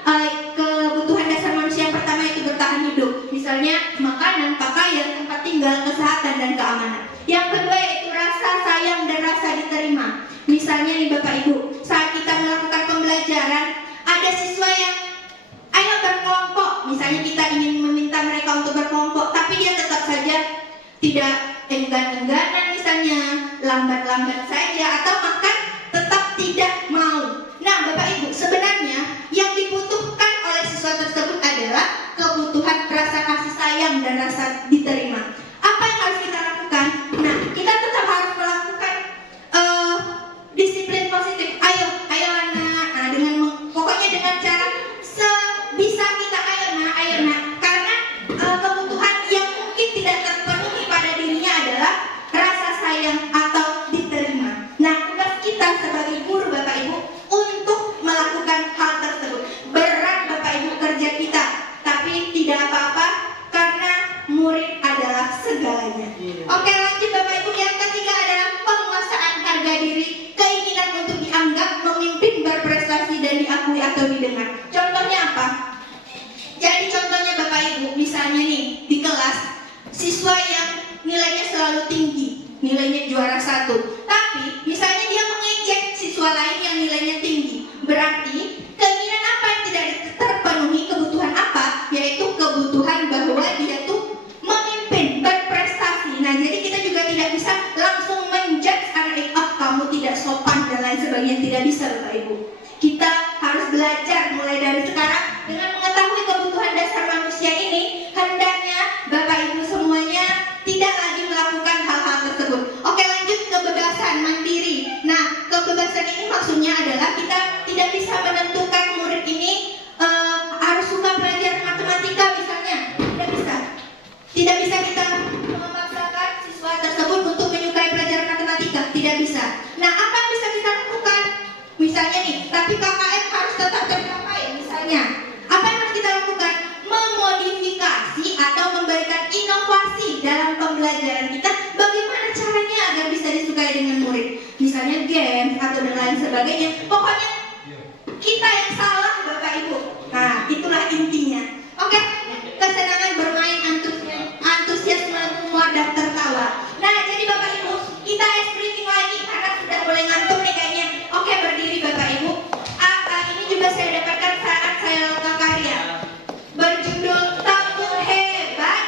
kebutuhan dasar manusia yang pertama, itu bertahan hidup. Misalnya makanan, pakaian, tempat tinggal, kesehatan, dan keamanan. Yang kedua yaitu rasa sayang dan rasa diterima. Misalnya nih Bapak Ibu, saat kita melakukan pembelajaran, ada siswa yang ayo berkelompok. Misalnya kita ingin meminta mereka untuk berkelompok, tapi dia tetap saja tidak enggan-engganan, misalnya lambat-lambat saja, atau bahkan tetap tidak mau. Nah Bapak Ibu, sebenarnya yang dibutuhkan oleh siswa tersebut adalah kebutuhan rasa kasih sayang dan rasa diterima. Apa yang harus kita lakukan? Nah, kita tetap harus melakukan disiplin positif. Ayo anak. Nah, pokoknya dengan cara sebisa kita, ayo nak. Karena kebutuhan yang mungkin tidak terpenuhi pada dirinya adalah rasa sayang atau diterima. Nah, tugas kita sebagai guru Bapak Ibu untuk melakukan hal tersebut. Berat Bapak Ibu kerja kita, tapi tidak apa-apa karena murid adalah segalanya. Oke, lanjut Bapak Ibu. Yang ketiga adalah penguasaan harga diri, keinginan untuk dianggap, memimpin, berprestasi, dan diakui atau didengar. Contohnya apa? Jadi contohnya Bapak Ibu, misalnya nih di kelas siswa yang nilainya selalu tinggi, nilainya juara 1, tapi misalnya dia mengejek siswa lain yang nilainya tinggi. Berarti keinginan apa yang tidak terpenuhi, kebutuhan apa? Yaitu kebutuhan bahwa dia tuh memimpin, berprestasi. Nah, jadi kita juga tidak bisa langsung menjudge anak, kamu tidak sopan dan lain sebagainya. Tidak bisa Bapak Ibu. Kita harus belajar mulai dari sekarang dengan mengetahui kebutuhan dasar manusia ini. Hendaknya Bapak Ibu semuanya tidak lagi melakukan hal-hal tersebut. Oke, lanjut kebebasan mandiri. Nah, kebebasan ini maksudnya adalah kita tidak bisa menentukan murid ini harus suka belajar matematika misalnya. Tidak bisa kita memaksakan siswa tersebut untuk menyukai pelajaran matematika. Tidak bisa. Nah, apa yang bisa kita lakukan? Misalnya nih, tapi KKN harus tetap tercapai misalnya. Apa yang harus kita lakukan? Memodifikasi atau memberikan inovasi dalam pembelajaran kita. Bagaimana caranya agar bisa disukai dengan murid? Misalnya game atau dan lain sebagainya. Pokoknya kita yang salah Bapak Ibu. Nah, itulah intinya. Oke, kesenangan bermain, antusiasme humor dan tertawa. Nah, jadi Bapak Ibu, kita ice breaking lagi karena sudah mulai ngantuk nih kayaknya. Oke, berdiri Bapak Ibu. Ini juga saya dapatkan saat saya lakukan karya berjudul Kamu Hebat.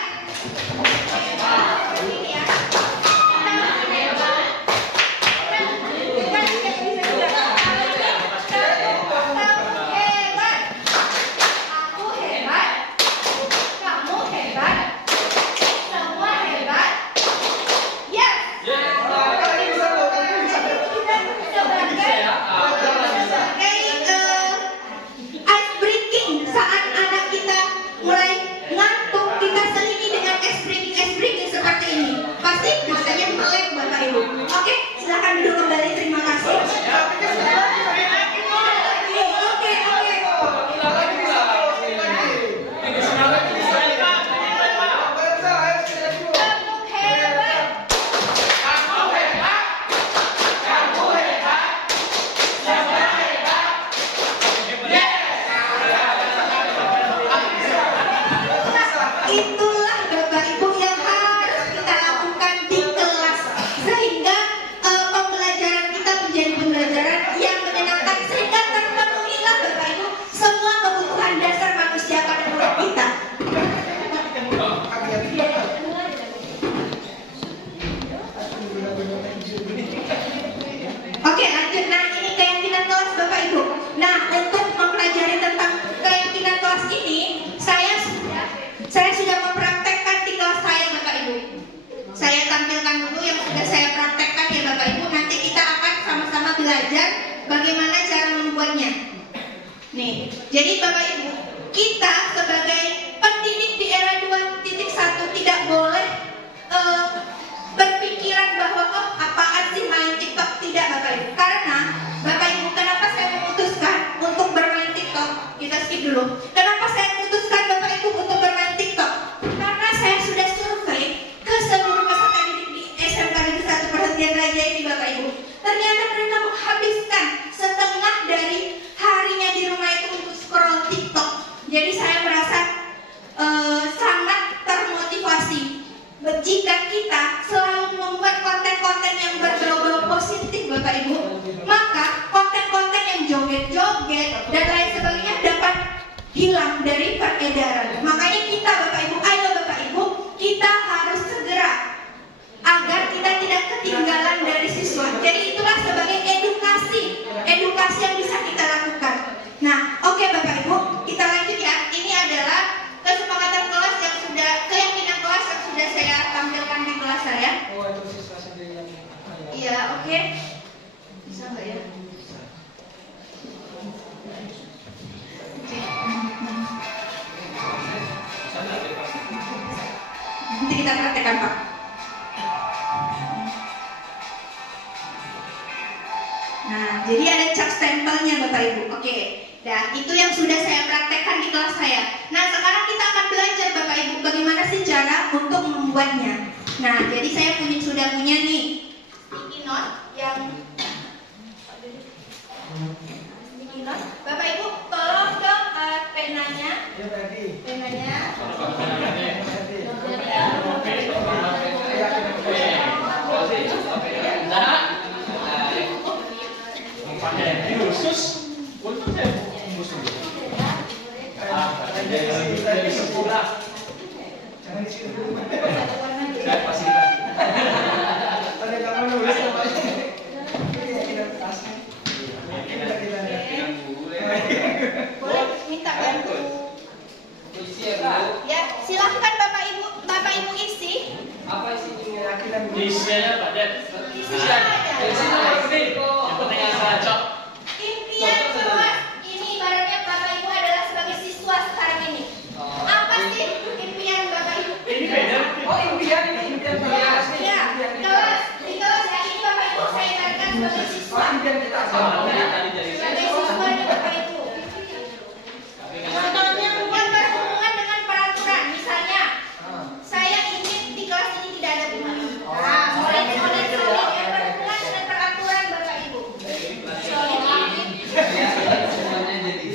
Ini ya. Kamu hebat. Kamu hebat. Kamu hebat. Semua hebat. Yes. Ice breaking saat anak kita mulai ngantuk, kita selingi dengan ice breaking seperti ini. Pasti matanya melek Bapak Ibu. Oke, silakan duduk kembali. Terima kasih. Oke. Kamu hebat. Itulah Bapak Ibu yang harus kita lakukan di kelas sehingga pembelajaran kita menjadi pembelajaran yang menyenangkan, sehingga terpenuhilah Bapak Ibu semua kebutuhan dasar manusia pada murid kita. Oke, lanjut. Nah, ini keyakinan kelas Bapak Ibu. Nah, untuk mempelajari tentang keyakinan kelas ini, saya sudah mempraktekkan di kelas saya Bapak Ibu. Saya tampilkan dulu yang sudah saya praktekkan ya Bapak Ibu. Nanti kita akan sama-sama belajar bagaimana cara membuatnya. Nih, jadi Bapak Ibu, kita sebagai pendidik di era 2.1 tidak boleh berpikiran bahwa apaan sih main TikTok. Tidak Bapak Ibu. Karena Bapak Ibu, kenapa saya memutuskan untuk bermain TikTok? Kita skip dulu. Kenapa saya memutuskan Bapak Ibu untuk bermain TikTok? Karena saya sudah survei ke seluruh peserta didik di SMK Negeri 1 Perhentian Raja ini Bapak Ibu. Ternyata mereka menghabiskan setengah dari harinya di rumah itu untuk oke, dan lain sebagainya dapat hilang dari peredaran. Makanya kita Bapak Ibu, ayo Bapak Ibu, kita harus segera agar kita tidak ketinggalan dari siswa. Jadi itulah sebagai edukasi yang bisa kita lakukan. Nah, oke Bapak Ibu, kita lanjut ya. Ini adalah kesepakatan kelas yang sudah, keyakinan kelas yang sudah saya tampilkan di kelas saya. Oh, itu siswa sendiri yang Iya, oke. Bisa nggak ya? Nanti kita praktekkan Pak. Nah, jadi ada cap stempelnya Bapak Ibu. Oke. Dan itu yang sudah saya praktekkan di kelas saya. Nah, sekarang kita akan belajar Bapak Ibu bagaimana sih cara untuk membuatnya. Nah, jadi saya sudah punya nih sticky note yang sticky note. Bapak Ibu tolong dong penanya. ya tadi. Penanya. Jangan di sini dulu. Saya fasilitasi. Ada kamu nulis apa? Keyakinan kelasnya. Boleh minta bantu. Isi ya Bu. Ya, silahkan Bapak Ibu isi. Apa isi Bu? Keyakinan Isinya Pak Det. Isi ada. Yang penting asal cocok. Impian kelas ini ibaratnya Bapak Ibu adalah sebagai siswa sekarang ini. Apa sih impian Bapak Ibu? Ini beda. Oh, impian ini impian kelas. Ya, kelas di kelas yang ini Bapak Ibu saya ibaratkan sebagai siswa. Oh, impian kita Sama tadi jadi Sebagai siswa nih Bapak Ibu. Contohnya yang berhubungan dengan peraturan, misalnya saya ingin di kelas ini tidak ada bully. Nah, solid yang berhubungan dengan peraturan Bapak Ibu. Solid ini. Semuanya jadi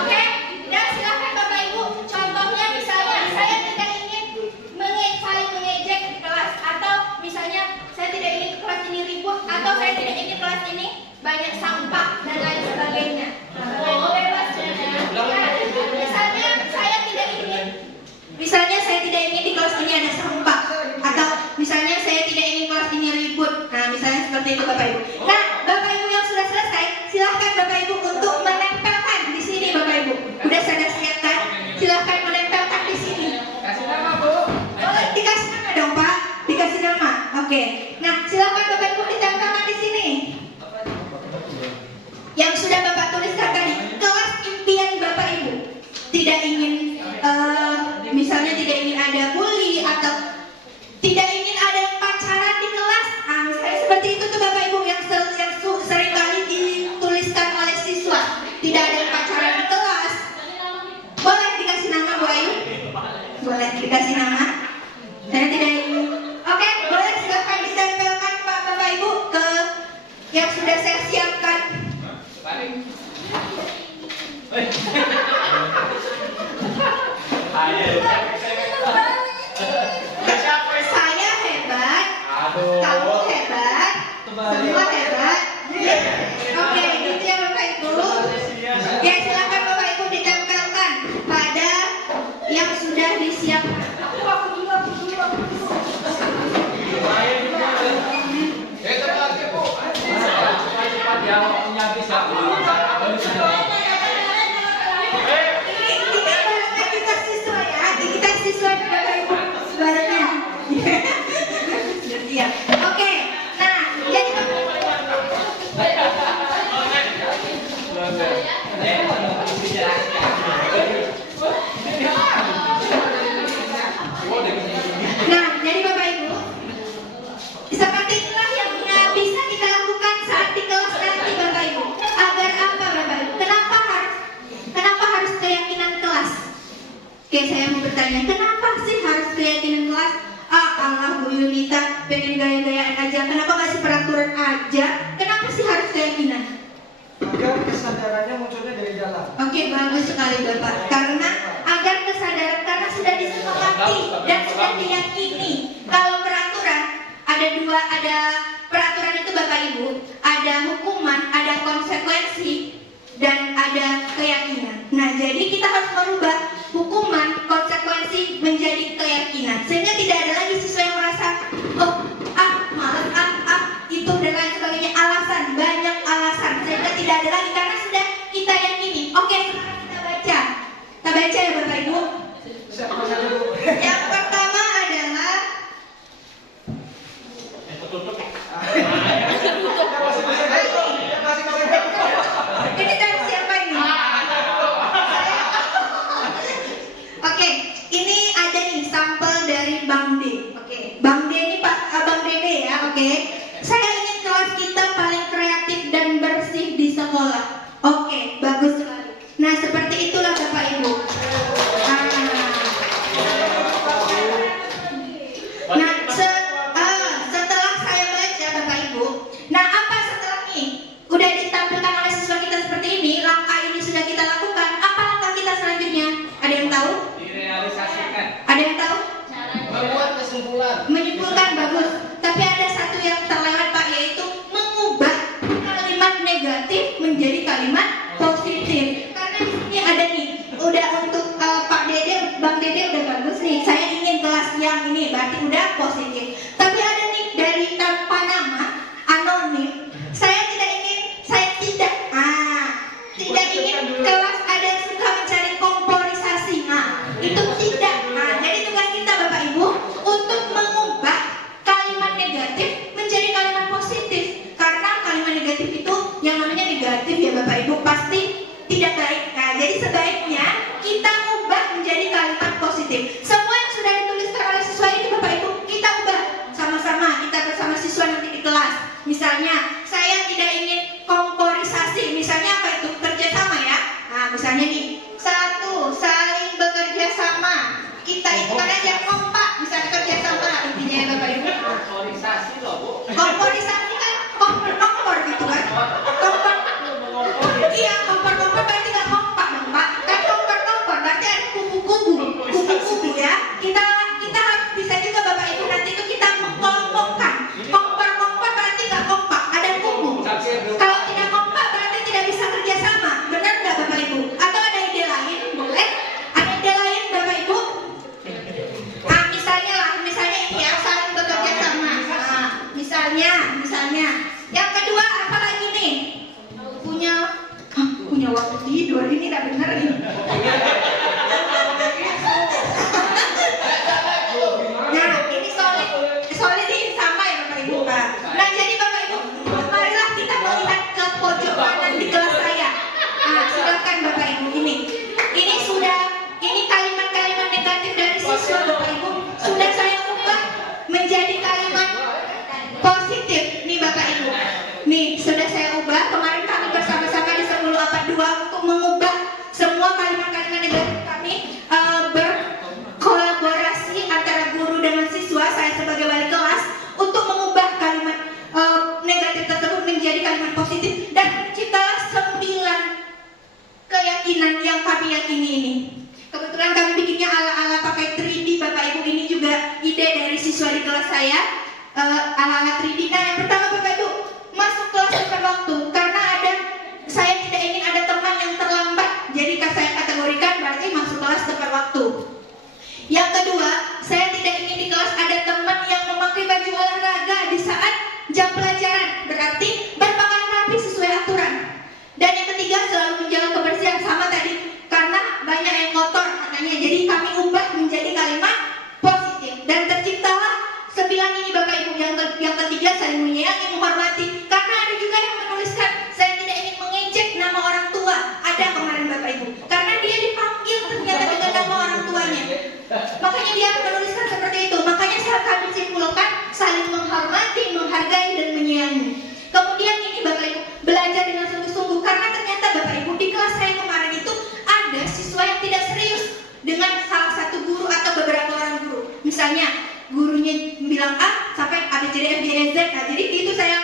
Oke, dan silakan Bapak Ibu. Contohnya misalnya saya tidak ingin saling mengejek di kelas, atau misalnya saya tidak ingin kelas ini ribut, atau saya tidak ingin kelas ini banyak sampah dan lain sebagainya. Bapak Ibu bebas ya. Misalnya saya tidak ingin di kelas ini ada sampah, atau misalnya saya tidak ingin kelas ini ribut. Nah, misalnya seperti itu Bapak Ibu. Nah, Bapak Ibu yang sudah selesai, silahkan Bapak Ibu untuk menempelkan di sini Bapak Ibu. Udah saya siapkan, silahkan menempelkan di sini. Kasih nama, Bu. Oh, dikasih nama dong Pak, dikasih nama. Oke. Nah, silahkan Bapak Ibu ditempelkan di sini. Yang sudah Bapak tuliskan tadi, kelas impian Bapak Ibu. Tidak ingin, misalnya tidak ingin ada bully, atau tidak ingin ada pacaran di kelas. Ah, misalnya seperti itu tuh Bapak Ibu yang sering kali dituliskan oleh siswa. Tidak ada pacaran di kelas. Boleh dikasih nama Bu Ayu? Boleh dikasih nama? Saya tidak ingin. Oke, boleh silakan ditempelkan Pak Bapak Ibu ke yang sudah saya siapkan. Saya hebat, kamu hebat, semua hebat. Oke, gitu ya Bapak Ibu. Ya, silakan Bapak Ibu ditempelkan pada yang sudah disiapkan. Ini barengan kita siswa ya, kita siswa Bapak Ibu barengan. Iya. Oke, nah jadi jadi Bapak Ibu, seperti itulah yang bisa kita lakukan saat di kelas nanti Bapak Ibu. Agar apa Bapak Ibu? Kenapa harus keyakinan kelas? Oke, saya mau bertanya, kenapa sih harus keyakinan kelas? Allah Bu Yunita pengen gaya-gayaan aja, kenapa nggak sih peraturan aja? Kenapa sih harus keyakinan? Agar kesadarannya munculnya dari dalam. Oke, bagus sekali Bapak. Karena agar kesadaran, karena menjadi keyakinan, sehingga tidak ada lagi siswa yang merasa malas, itu dan lain sebagainya, alasan, banyak alasan, sehingga tidak ada lagi karena sudah kita yakini. Oke, sekarang kita baca ya Bapak Ibu. Yang pertama adalah ini dari siapa ini? Oke, ini ada nih sampel dari Bang D. Oke, Bang D ini Bang Dede ya. Oke, saya ingin kelas kita paling kreatif dan bersih di sekolah. Oke, bagus sekali. Nah, seperti itulah Bapak Ibu. Nah, setelah saya baca Bapak Ibu, nah apa setelah ini? Udah ditampilkan oleh siswa kita seperti ini, langkah ini sudah kita lakukan. Apa langkah kita selanjutnya? Ada yang tahu? Direalisasikan. Ada yang tahu? Membuat kesimpulan. Menyimpulkan, bagus. Tapi ada satu yang terlewat Pak, yaitu mengubah kalimat negatif menjadi kalimat positif. Karena di sini ada nih, udah untuk Pak Dede, Bang Dede udah bagus nih. Saya ingin kelas yang ini, berarti udah positif. Tapi ada nih dari tanpa nama, anonim. Saya tidak ingin kelas ada yang suka mencari komporisasi. Nah, itu tidak. Nah, jadi tugas kita Bapak Ibu untuk mengubah kalimat negatif menjadi kalimat positif. Karena kalimat negatif itu yang namanya negatif ya Bapak Ibu pasti tidak baik. Nah, jadi sebaiknya kita ubah menjadi kalimat positif. Semua yang sudah dituliskan oleh siswa ini Bapak Ibu kita ubah sama-sama, kita bersama siswa nanti di kelas. Misalnya, saya tidak ingin komporisasi. Misalnya apa itu? Kerjasama ya. Nah, misalnya nih, satu, saling bekerja sama. Kita itu kan aja kompak, bisa bekerja sama intinya ya Bapak Ibu. Komporisasi loh Bu. Komporisasi kan kompor gitu kan. Kompor. Iya, kompor berarti nggak kompak dong Pak. Kan kompor berarti ada kubu-kubu ya. Kita harus bisa juga Bapak Ibu nanti itu kita mengkelompokkan. Kompor berarti nggak kompak, ada kubu. Kalau tidak kompak berarti tidak bisa kerja sama. Benar nggak Bapak Ibu? Atau ada ide lain? Boleh? Ada ide lain Bapak Ibu? Nah, misalnya ini ya, saling bekerja sama. Nah, misalnya. Yang kedua apa lagi nih? Punya waktu tidur ini nggak benar nih. Nah, ini solid ini sama ya Bapak Ibu Pak. Nah, jadi Bapak Ibu, marilah kita melihat ke pojok kanan di kelas saya. Nah, silakan Bapak Ibu ini kalimat-kalimat negatif dari siswa Bapak Ibu sudah saya ubah menjadi kalimat positif nih Bapak Ibu. Nih, sudah saya ubah. Kemarin kami bersama-sama di 10/2 untuk mengubah semua kalimat-kalimat negatif kami berkolaborasi antara guru dengan siswa, saya sebagai wali kelas untuk mengubah kalimat negatif tersebut menjadi kalimat positif dan menciptalah 9 keyakinan yang kami yakini ini. Kebetulan kami bikinnya ala-ala pakai 3D Bapak Ibu, ini juga ide dari siswa di kelas saya. Ala-ala 3D. Nah, yang pertama Bapak Ibu, masuk kelas tepat waktu. Karena saya tidak ingin ada teman yang terlambat. Jadi saya kategorikan berarti masuk kelas tepat waktu. Yang kedua, saya tidak ingin di kelas ada teman yang memakai baju olahraga di saat jam pelajaran. Berarti berpakaian rapi sesuai aturan. Dan yang ketiga, selalu menjaga kebersihan sama tadi. Karena banyak yang kotor katanya. Jadi kami ubah menjadi kalimat positif. Dan terciptalah 9 ini Bapak Ibu. Yang ketiga, saling menyayangi, menghormati. Karena ada juga yang menuliskan, saya tidak ingin mengejek nama orang tua. Ada kemarin Bapak Ibu. Karena dia dipanggil ternyata dengan nama orang tuanya. Makanya dia menuliskan seperti itu. Makanya saat kami simpulkan, saling menghormati, menghargai, dan menyayangi. Kemudian ini Bapak Ibu, belajar dengan sungguh-sungguh. Karena ternyata Bapak Ibu, di kelas saya kemarin itu ada siswa yang tidak serius dengan salah satu guru atau beberapa orang guru. Misalnya gurunya bilang A sampai A B C D F G H Z. Nah, jadi itu saya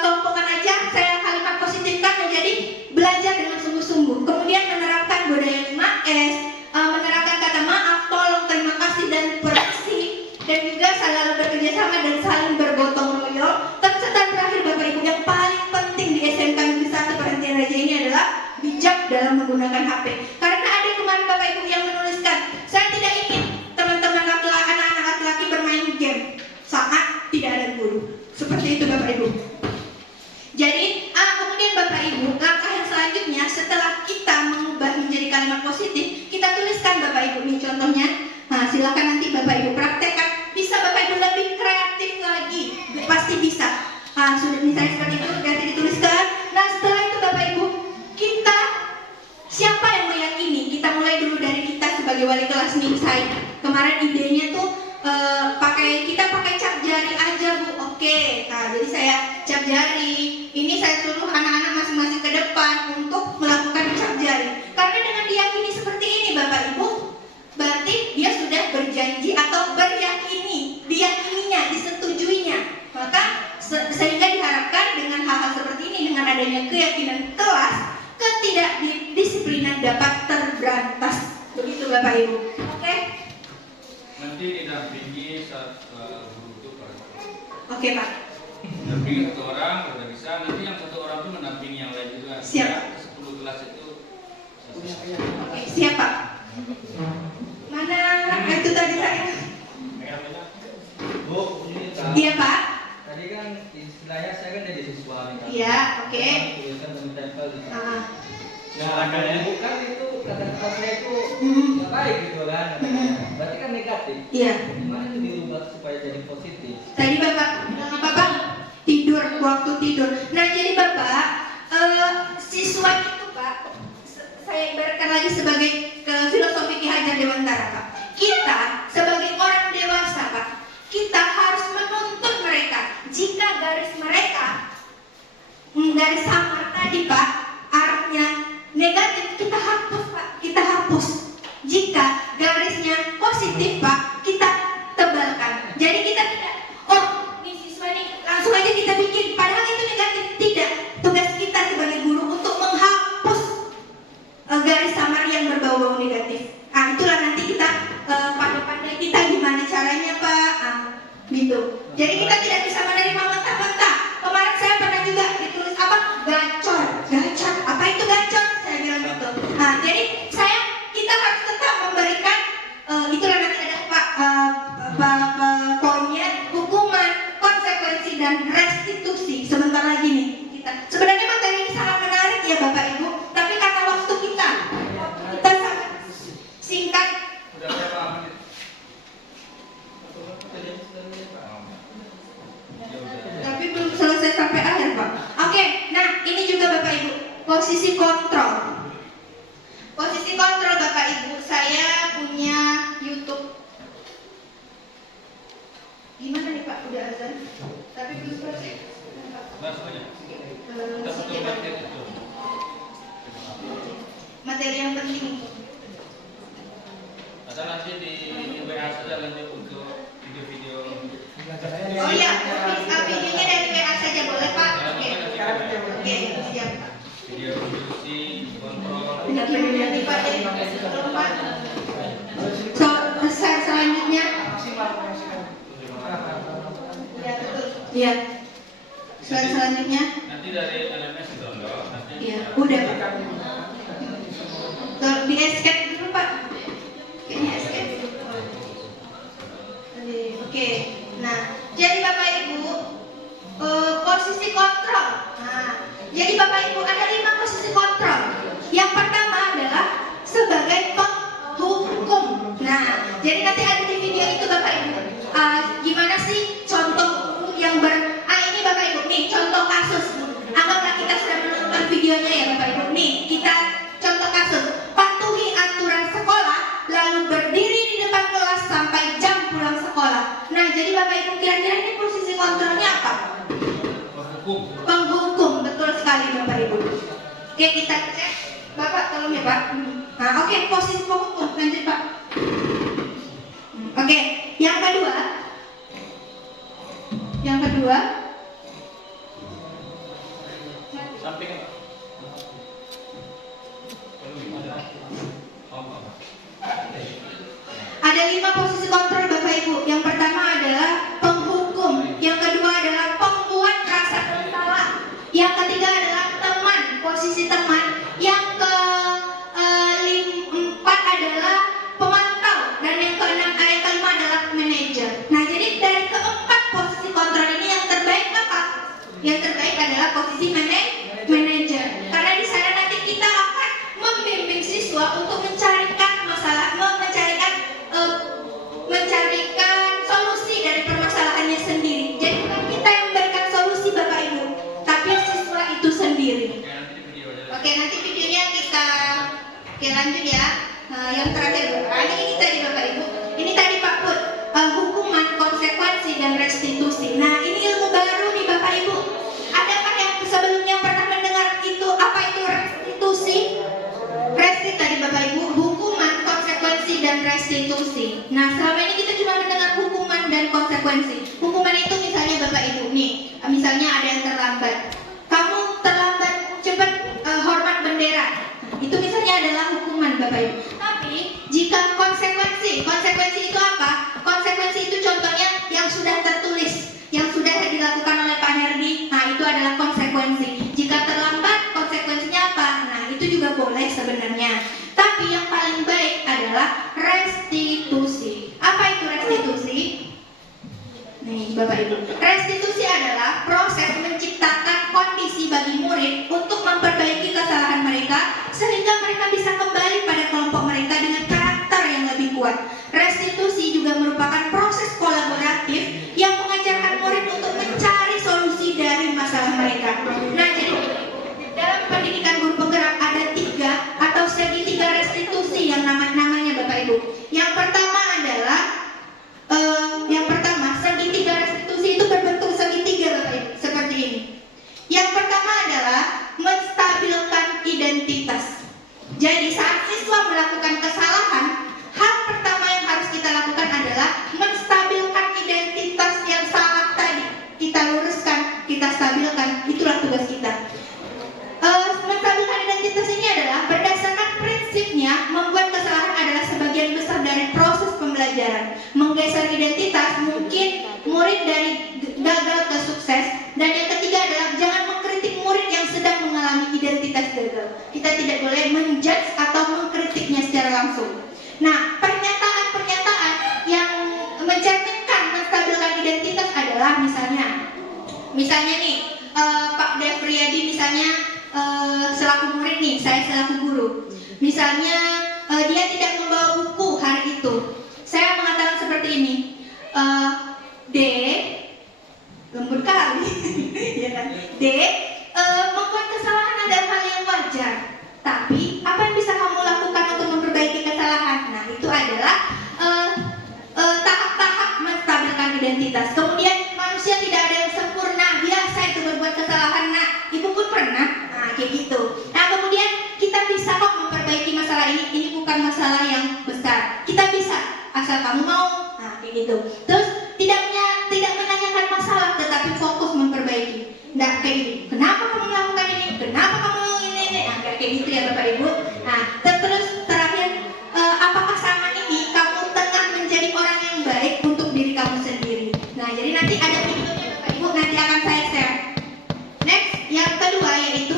kelompokkan aja, saya kalimat positifkan menjadi belajar dengan sungguh-sungguh. Kemudian menerapkan budaya 5S, menerapkan kata maaf, tolong, terima kasih, dan permisi, dan juga selalu bekerja sama dan saling bergotong royong. Serta terakhir Bapak Ibu, yang paling penting di SMK Negeri 1 Perhentian Raja ini adalah bijak dalam menggunakan HP. Karena ada kemarin Bapak Ibu yang menuliskan, saya tidak ingin teman-teman Bapak Ibu praktekkan, bisa Bapak Ibu lebih kreatif lagi, pasti bisa. Sudah misalnya seperti itu, nanti dituliskan. Nah setelah itu Bapak Ibu, kita siapa yang meyakini? Kita mulai dulu dari kita sebagai wali kelas nih. Saya kemarin idenya tuh kita pakai cap jari aja Bu. Oke, nah jadi saya cap jari. Ini saya suruh anak-anak masing-masing ke depan untuk melakukan cap jari. Karena dengan diyakini seperti ini Bapak Ibu, berarti dia sudah berjanji atau diyakininya, disetujuinya. Maka sehingga diharapkan dengan hal-hal seperti ini, dengan adanya keyakinan kelas, ketidakdisiplinan dapat terberantas. Begitu Bapak Ibu. Oke? Nanti didampingi saat guru itu Pak. Oke Pak. Dampingi satu orang, kalau bisa nanti yang satu orang itu mendampingi yang lain juga. Siap. 10 kelas itu. Oke, siap Pak. Mana itu tadi saya? Bu, ini Kak. Iya Pak. Tadi kan istilahnya saya kan jadi siswa nih Kak. Iya, oke. Tulisan dan tempel di sana. Ah, Nah, bukan itu kata-kata saya itu nggak baik gitu kan. Berarti kan negatif. iya. Gimana itu diubah supaya jadi positif? Tadi Bapak tidur, waktu tidur. Nah jadi Bapak, siswa itu Pak, saya ibaratkan lagi sebagai filosofi Ki Hajar Dewantara Pak. Kita sebagai orang dewasa Pak, kita harus menuntun mereka. Jika garis mereka, garis samar tadi Pak, arahnya negatif, kita hapus Pak, kita hapus. Jika garisnya positif Pak, kita tebalkan. Jadi kita tidak, oh ini siswa nih, langsung aja kita bikin, padahal itu negatif. Tidak, tugas kita sebagai guru untuk menghapus garis samar yang berbau-bau negatif. Itulah nanti kita pandai-pandai kita gimana caranya Pak, gitu. Jadi kita tidak bisa menerima mentah-mentah. Kemarin saya pernah juga ditulis apa? Gacor. Apa itu gacor? Saya bilang gitu. Jadi kita harus tetap memberikan, itulah nanti ada Pak poinnya, hukuman, konsekuensi dan restitusi. Sebentar lagi nih kita. Sebenarnya materi ini sangat menarik ya Bapak Ibu, tapi karena waktu kita sangat singkat. Udah berapa menit? Tapi belum selesai sampai akhir Pak. Oke, nah ini juga Bapak Ibu, posisi kontrol. Posisi kontrol Bapak Ibu, saya punya YouTube. Gimana nih Pak, udah azan? Tapi belum selesai. Bahasanya. Kita Sedikit betul lagi. itu. Materi yang penting. Atau nanti di WA saja lanjut untuk video-video. Oh iya, videonya dari WA saja boleh Pak? Oke, siap Pak. Video diskusi, kontrol. Gimana nih Pak? Jadi belum Pak. Selanjutnya. Iya betul. Iya. Selanjutnya. Nanti dari LMS download. Nanti Iya, udah Pak. Di escape dulu Pak. Kayaknya escape. Oke. Nah, jadi Bapak Ibu, posisi kontrol. Nah, jadi Bapak Ibu ada 5 posisi kontrol. Yang pertama adalah sebagai penghukum. Nah, jadi nanti ada di video itu Bapak Ibu. Gimana sih contoh yang ini Bapak Ibu nih contoh kasus. Anggaplah kita sudah menonton videonya ya Bapak Ibu. Nih kita contoh kasus. Patuhi aturan sekolah, lalu berdiri di depan kelas sampai jam pulang sekolah. Nah, jadi Bapak Ibu kira-kira ini posisi kontrolnya apa? Penghukum. Penghukum, betul sekali Bapak Ibu. Oke, kita cek. Bapak tolong ya Pak. Nah, oke, posisi penghukum. Lanjut Pak. Oke, yang kedua. Samping apa? Ada 5 posisi kontrol Bapak Ibu. Yang pertama adalah penghukum. Yang kedua adalah pembuat rasa bersalah. Yang ketiga adalah teman, posisi teman. Yang keempat adalah pemantau. Dan yang kelima adalah manajer. Nah, jadi dari keempat posisi kontrol ini yang terbaik apa? Yang terbaik adalah posisi manajer. Karena di sana nanti kita akan membimbing siswa untuk mencarikan masalah, mencarikan restitusi. Nah, selama ini kita cuma mendengar hukuman dan konsekuensi. Hukuman itu misalnya Bapak Ibu nih, misalnya ada yang terlambat. Kamu terlambat cepat hormat bendera. Itu misalnya adalah hukuman Bapak Ibu. Tapi jika konsekuensi itu apa? Konsekuensi itu contohnya yang sudah tertulis, yang sudah dilakukan oleh Pak Herdi. Nah, itu adalah konsekuensi. Jika terlambat, konsekuensinya apa? Nah, itu juga boleh sebenarnya. Tapi yang paling baik adalah restitusi. Apa itu restitusi? Nih, Bapak Ibu. Restitusi adalah proses menciptakan kondisi bagi murid untuk memperbaiki kesalahan mereka sehingga mereka bisa kembali pada kelompok mereka dengan karakter yang lebih kuat. Restitusi juga merupakan proses kolaboratif yang mengajarkan murid untuk mencari solusi dari masalah mereka. Nah, jadi dalam pendidikan guru penggerak ada 3 atau segitiga restitusi yang namanya Bapak Ibu. Yang pertama adalah segitiga restitusi itu berbentuk segitiga Bapak Ibu, seperti ini. Yang pertama adalah menstabilkan identitas. Jadi saat siswa melakukan kesalahan, hal pertama yang harus kita lakukan adalah menstabilkan identitas yang salah tadi. Kita luruskan, kita stabilkan, itulah tugas kita. Menstabilkan identitas ini adalah berdasarkan prinsipnya membuat kesalahan adalah sebagian besar dari proses pembelajaran. Menggeser identitas mungkin murid dari gagal ke sukses. Dan yang ketiga adalah jangan mengkritik murid yang sedang mengalami identitas gagal. Kita tidak boleh menjudge atau mengkritiknya secara langsung. Nah, pernyataan-pernyataan yang mencerminkan menstabilkan identitas adalah misalnya nih Pak Defriyadi misalnya selaku murid nih, saya selaku guru. Misalnya dia tidak membawa buku hari itu. Saya mengatakan seperti ini, lembut kali, ya kan? Membuat kesalahan adalah hal yang wajar. Tapi apa yang bisa kamu lakukan untuk memperbaiki kesalahan? Nah, itu adalah tahap-tahap menstabilkan identitas. Kemudian manusia tidak ada yang sempurna, biasa itu berbuat kesalahan. Nah, ibu pun pernah. Nah, kayak gitu. Nah, kemudian kita bisa kok memperbaiki masalah ini. Ini bukan masalah yang besar. Kita bisa, asal kamu mau. Nah, kayak gitu. Terus tidak menanyakan masalah, tetapi fokus memperbaiki. Nah, kayak gini. Kenapa kamu melakukan ini? Kenapa kamu ini? Nah, kayak gitu ya Bapak Ibu. Nah, terus terakhir, apakah sama ini kamu tengah menjadi orang yang baik untuk diri kamu sendiri? Nah, jadi nanti ada videonya Bapak Ibu, nanti akan saya share. Next, yang kedua yaitu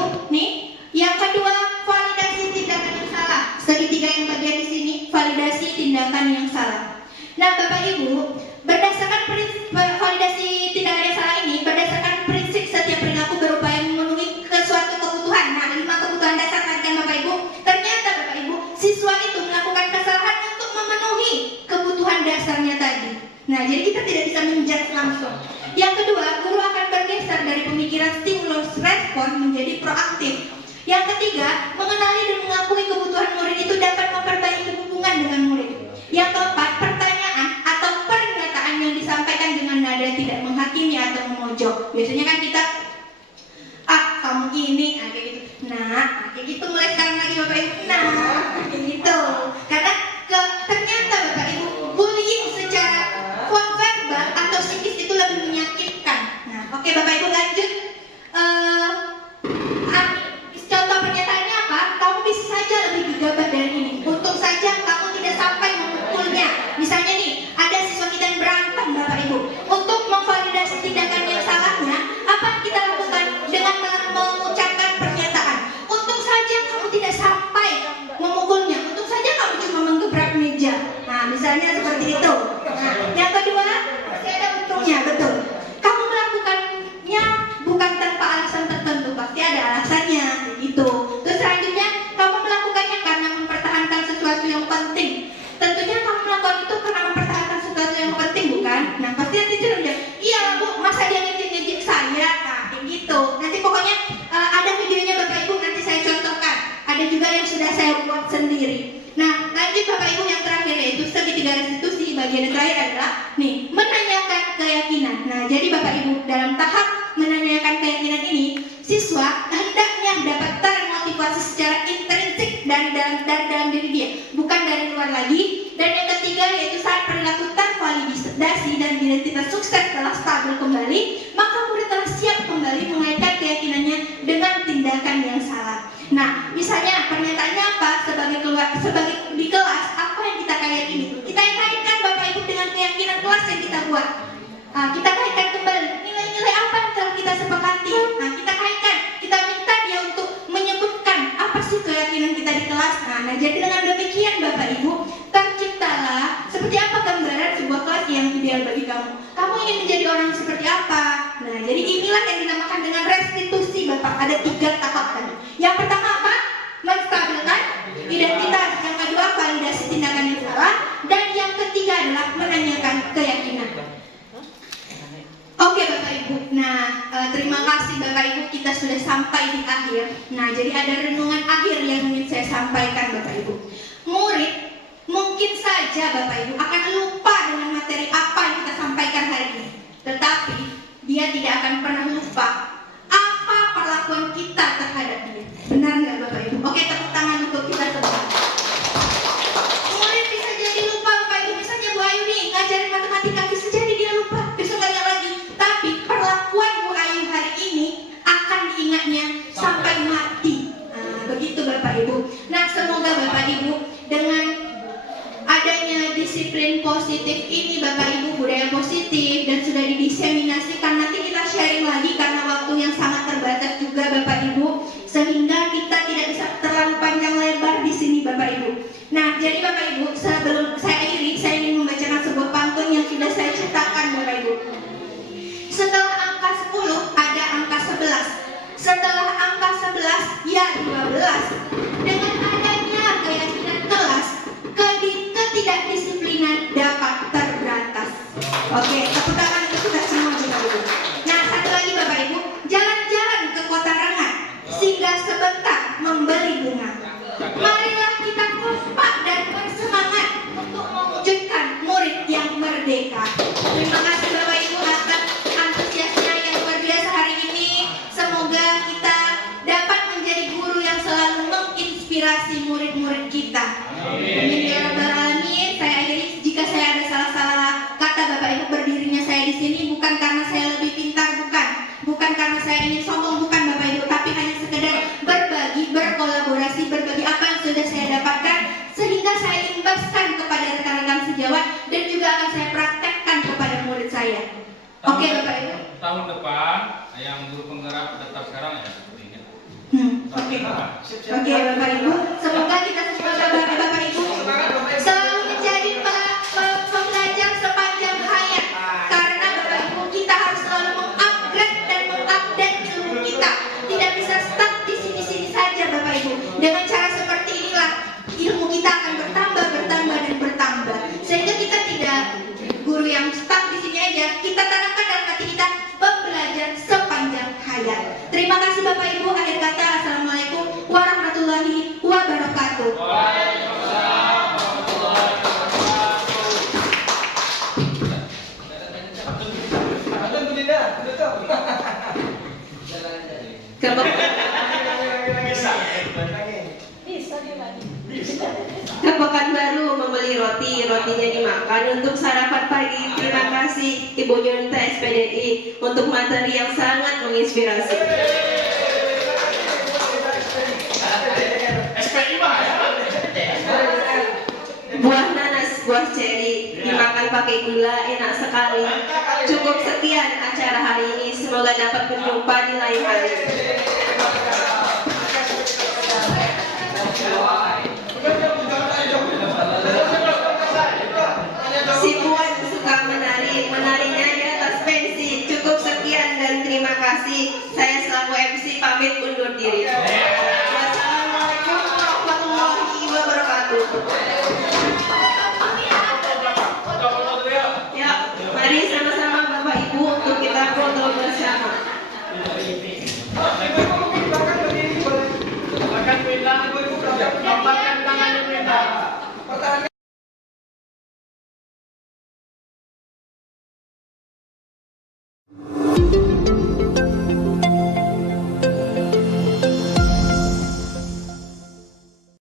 yang kedua validasi tindakan yang salah. Segitiga yang bagian di sini, validasi tindakan yang salah. Nah, Bapak Ibu, berdasarkan prinsip validasi tindakan yang salah ini, berdasarkan prinsip setiap perilaku berupaya memenuhi suatu kebutuhan. Nah, 5 kebutuhan dasar kan Bapak Ibu. Ternyata Bapak Ibu, siswa itu melakukan kesalahan untuk memenuhi kebutuhan dasarnya tadi. Nah, jadi kita tidak bisa menjudge langsung. Yang kedua, guru akan bergeser dari pemikiran stimulus respon menjadi proaktif. Yang ketiga, mengenali dan mengakui kebutuhan murid itu dapat memperbaiki hubungan dengan murid. Yang keempat, pertanyaan atau pernyataan yang disampaikan dengan nada tidak menghakimi atau memojok. Biasanya kan kita, kamu ini, kayak gitu. Nah, kayak gitu mulai sekarang lagi Bapak Ibu. Nah, kayak gitu. Karena ternyata Bapak Ibu, bullying secara verbal atau psikis itu lebih menyakitkan. Nah, oke Bapak Ibu lanjut. Contoh pernyataannya apa? Kamu bisa saja lebih gegabah dari ini. Untung saja kamu tidak sampai memukulnya. Misalnya nih, ada siswa kita yang berantem Bapak Ibu. Untuk memvalidasi tindakan yang salahnya, apa yang kita lakukan dengan mengucapkan pernyataan? Untung saja kamu tidak sampai memukulnya. Untung saja kamu cuma menggebrak meja. Nah, misalnya seperti itu. Nah, yang kedua, masih ada untungnya, betul. Kamu melakukannya bukan tanpa alasan tertentu, pasti ada alasannya, gitu. Terus selanjutnya, kamu melakukannya karena mempertahankan sesuatu yang penting. Tentunya kamu melakukan itu karena mempertahankan sesuatu yang penting, bukan? Nah, pasti nanti dia iya Bu, masa dia ngejek-ngejek saya? Nah, kayak gitu. Nanti pokoknya ada videonya Bapak Ibu, nanti saya contohkan. Ada juga yang sudah saya buat sendiri. Nah, lanjut Bapak Ibu, yang terakhir yaitu segitiga restitusi. Bagian yang terakhir adalah menanyakan keyakinan. Nah, jadi Bapak Ibu, dalam tahap menanyakan keyakinan ini, siswa hendaknya dapat termotivasi secara intrinsik dari dalam diri dia, bukan dari luar lagi. Dan yang ketiga yaitu identitas sukses telah stabil kembali, maka murid telah siap kembali mengaitkan keyakinannya dengan tindakan yang salah. Nah, misalnya pernyataannya apa? Sebagai di kelas, apa yang kita kayakini? Kita kaitkan Bapak Ibu dengan keyakinan kelas yang kita buat. Kita kaitkan kembali nilai-nilai apa yang telah kita sepakati. Nah, kita kaitkan, kita minta dia untuk menyebutkan apa sih keyakinan kita di kelas. Nah, jadi dengan demikian Bapak Ibu, terciptalah seperti apa gambaran sebuah kelas yang ideal bagi kamu. Kamu ingin menjadi orang seperti apa? Nah, jadi inilah yang dinamakan dengan restitusi Bapak. Ada 3 tahapan. Yang pertama apa? Menstabilkan identitas. Yang kedua, validasi tindakan yang salah. Dan yang ketiga adalah menanyakan keyakinan. Oke Bapak Ibu, nah terima kasih Bapak Ibu, kita sudah sampai di akhir. Nah, jadi ada renungan akhir yang ingin saya sampaikan Bapak Ibu. Murid mungkin saja Bapak Ibu akan lupa dengan materi apa yang kita sampaikan hari ini, tetapi dia tidak akan pernah lupa apa perlakuan kita terhadap dia. Benar nggak Bapak Ibu? Oke, tepuk tangan untuk kita semua. Murid bisa jadi lupa Bapak Ibu, misalnya Bu Ayu nih ngajarin matematika, bisa jadi dia lupa, besok nggak lagi. Tapi perlakuan Bu Ayu hari ini akan diingatnya sampai mati. Begitu Bapak Ibu. Nah, semoga Bapak Ibu dengan adanya disiplin positif ini Bapak Ibu, budaya positif, dan sudah didiseminasikan, nanti kita sharing lagi karena waktu yang sangat terbatas juga Bapak Ibu, sehingga kita tidak bisa terlalu panjang lebar di sini Bapak Ibu. Nah, jadi Bapak Ibu, sebelum saya akhiri, saya ingin membacakan sebuah pantun yang sudah saya ciptakan Bapak Ibu. Setelah angka 10 ada angka 11. Setelah angka 11 ya 12. Dengan adanya keyakinan kelas, ketidakdisiplinan dapat terberantas. Oke, tepuk tangan untuk kita semua Bapak Ibu. Nah, satu lagi Bapak Ibu, jalan-jalan ke kota Rengat, singgah sebentar membeli bunga. Marilah kita kompak dan bersemangat untuk mewujudkan murid yang merdeka. Terima kasih Bapak Ibu atas antusiasnya yang luar biasa hari ini. Semoga kita dapat menjadi guru yang selalu menginspirasi murid-murid kita. Amin ya rabbal alamin. Saya akhiri, jika saya ada salah-salah kata Bapak Ibu, berdirinya saya di sini bukan karena saya lebih pintar, bukan karena saya ingin sombong, bukan Bapak Ibu, tapi hanya sekedar berbagi, berkolaborasi, berbagi apa yang sudah saya dapatkan, sehingga saya imbaskan kepada rekan-rekan sejawat dan juga akan saya praktekkan kepada murid saya. Oke Bapak Ibu. Tahun depan yang guru penggerak tetap sekarang ya seperti ini. Oke Bapak Ibu, semoga kita semua Bapak Ibu selalu menjadi pembelajar sepanjang hayat, karena Bapak Ibu kita harus selalu mengupgrade dan mengupdate ilmu kita. Tidak bisa stuck di sini-sini saja Bapak Ibu. Dengan cara seperti inilah ilmu kita akan bertambah dan bertambah, sehingga kita tidak guru yang stuck di sini aja. Kita tanamkan dalam hati kita pembelajar sepanjang hayat. Terima kasih Bapak Ibu. Akhir kata, assalamualaikum warahmatullahi wabarakatuh. Ke Pekanbaru membeli rotinya dimakan untuk sarapan pagi. Terima kasih Ibu Junta SPDI untuk materi yang sangat menginspirasi. Buah nanas, buah ceri dimakan pakai gula, enak sekali. Cukup sekian acara hari ini, semoga dapat berjumpa di lain hari. Si Puan suka menarinya di atas pensi. Cukup sekian dan terima kasih. Saya selaku MC pamit undur diri.